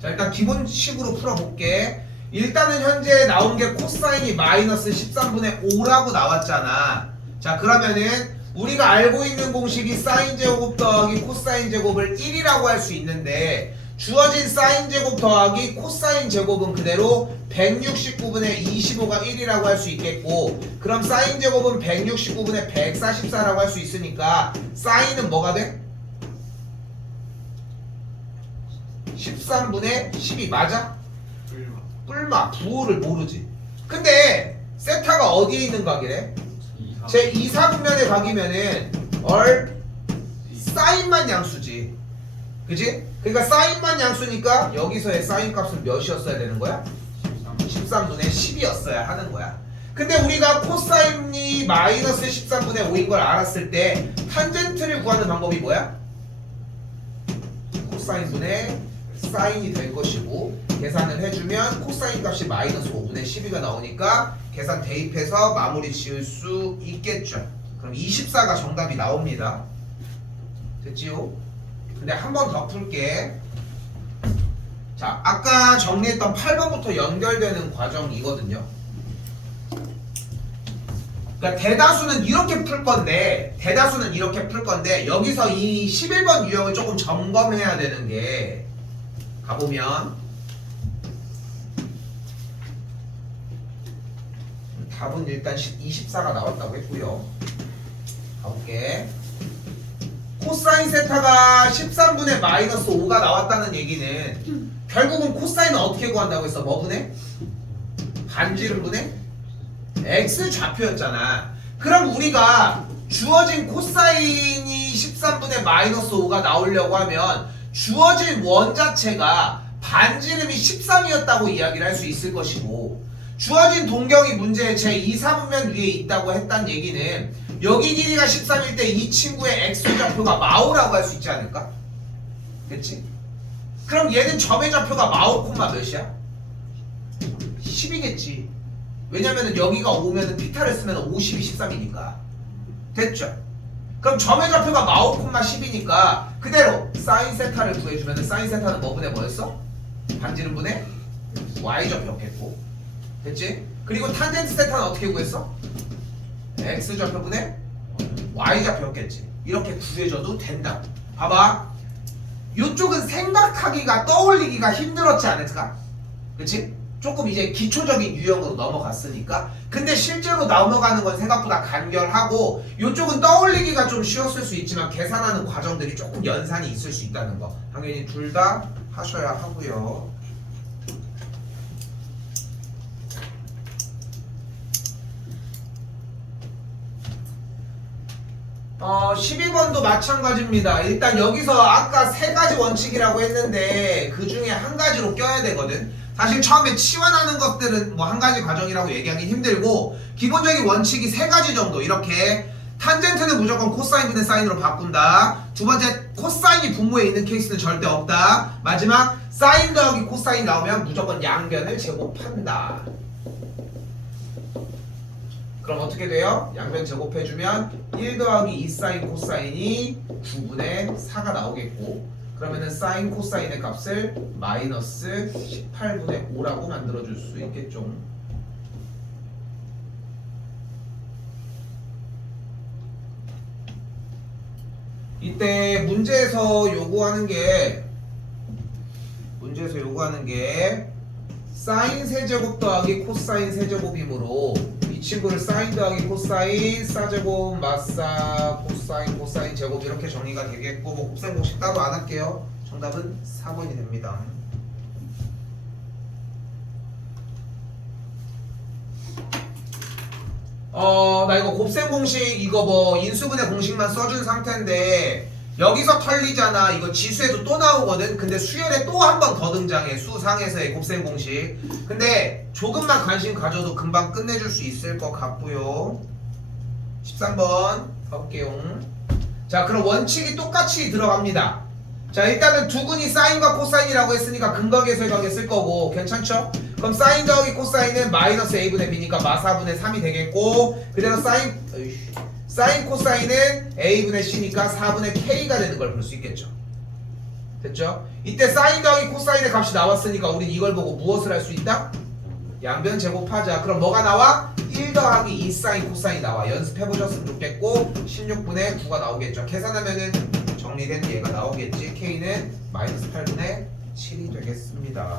자 일단 기본식으로 풀어볼게. 일단은 현재 나온 게 코사인이 마이너스 13분의 5라고 나왔잖아. 자 그러면은 우리가 알고 있는 공식이 사인 제곱 더하기 코사인 제곱을 1이라고 할 수 있는데 주어진 사인 제곱 더하기 코사인 제곱은 그대로 169분의 25가 1이라고 할 수 있겠고 그럼 사인 제곱은 169분의 144라고 할 수 있으니까 사인은 뭐가 돼? 13분의 12 맞아? 뿔마. 뿔마 부호를 모르지. 근데 세타가 어디에 있는 각이래? 제 2, 4분면의 각이면은 사인만 양수지. 그지? 그러니까 사인만 양수니까 여기서의 사인 값은 몇이었어야 되는 거야? 13분의 10이었어야 하는 거야. 근데 우리가 코사인이 마이너스 13분의 5인 걸 알았을 때 탄젠트를 구하는 방법이 뭐야? 코사인분의 사인이 될 것이고 계산을 해주면 코사인 값이 마이너스 5분의 12가 나오니까 계산 대입해서 마무리 지을 수 있겠죠. 그럼 24가 정답이 나옵니다. 됐지요? 근데 한 번 더 풀게. 자, 아까 정리했던 8번부터 연결되는 과정이거든요. 그러니까 대다수는 이렇게 풀 건데 여기서 이 11번 유형을 조금 점검해야 되는 게 가보면 답은 일단 24가 나왔다고 했고요. 가볼게. 코사인 세타가 13분의 마이너스 5가 나왔다는 얘기는 결국은 코사인은 어떻게 구한다고 했어? 뭐 분의? 반지름분의? x 좌표였잖아. 그럼 우리가 주어진 코사인이 13분의 마이너스 5가 나오려고 하면 주어진 원 자체가 반지름이 13이었다고 이야기를 할 수 있을 것이고 주어진 동경이 문제의 제 2, 4분면 위에 있다고 했단 얘기는 여기 길이가 13일 때 이 친구의 x 좌표가 마오라고 할 수 있지 않을까? 그치? 그럼 얘는 점의 좌표가 마오 콤마 몇이야? 10이겠지. 왜냐면은 여기가 5면은 피타를 쓰면 50이 13이니까. 됐죠? 그럼 점의 좌표가 마오 콤마 10이니까 그대로 사인 세타를 구해주면은 사인 세타는 뭐 분의 뭐였어? 반지름 분의 y 좌표였겠고. 됐지? 그리고 탄젠트 세타는 어떻게 구했어? x 좌표분의 y 좌표였겠지. 이렇게 구해줘도 된다. 봐봐. 이쪽은 생각하기가 떠올리기가 힘들었지 않을까? 그치? 조금 이제 기초적인 유형으로 넘어갔으니까. 근데 실제로 넘어가는 건 생각보다 간결하고 이쪽은 떠올리기가 좀 쉬웠을 수 있지만 계산하는 과정들이 조금 연산이 있을 수 있다는 거 당연히 둘 다 하셔야 하고요. 12번도 마찬가지입니다. 일단 여기서 아까 세 가지 원칙이라고 했는데 그 중에 한 가지로 껴야 되거든. 사실 처음에 치환하는 것들은 뭐 한 가지 과정이라고 얘기하기 힘들고 기본적인 원칙이 세 가지 정도. 이렇게 탄젠트는 무조건 코사인분의 사인으로 바꾼다. 두 번째, 코사인이 분모에 있는 케이스는 절대 없다. 마지막, 사인 더하기 코사인 나오면 무조건 양변을 제곱한다. 그럼 어떻게 돼요? 양변 제곱해주면 1 더하기 2 사인 코사인이 9분의 4가 나오겠고 그러면은 사인 코사인의 값을 마이너스 18분의 5라고 만들어줄 수 있겠죠. 이때 문제에서 요구하는 게 사인 세제곱 더하기 코사인 세제곱이므로 이 친구를 사인 더하기 코사인 사제곱 마사 코사인 코사인 제곱 이렇게 정리가 되겠고 뭐 곱셈 공식 따로 안 할게요. 정답은 4번이 됩니다. 나 이거 곱셈 공식 이거 뭐 인수분해 공식만 써준 상태인데 여기서 털리잖아. 이거 지수에도 또 나오거든. 근데 수열에 또 한 번 더 등장해. 수상에서의 곱셈 공식. 근데 조금만 관심 가져도 금방 끝내줄 수 있을 것 같고요. 13번 가볼게요. 자, 그럼 원칙이 똑같이 들어갑니다. 자, 일단은 두근이 사인과 코사인이라고 했으니까 근거 계수각에 쓸 거고 괜찮죠? 그럼 사인 더하기 코사인은 마이너스 a분의 b니까 마사분의 3이 되겠고 그대로 사인 코사인은 a분의 c니까 4분의 k가 되는 걸 볼 수 있겠죠. 됐죠? 이때 사인 더하기 코사인의 값이 나왔으니까 우린 이걸 보고 무엇을 할 수 있다? 양변 제곱하자. 그럼 뭐가 나와? 1 더하기 2 사인 코사인 나와. 연습해보셨으면 좋겠고 16분의 9가 나오겠죠. 계산하면은 정리된 얘가 나오겠지. k는 마이너스 8분의 7이 되겠습니다.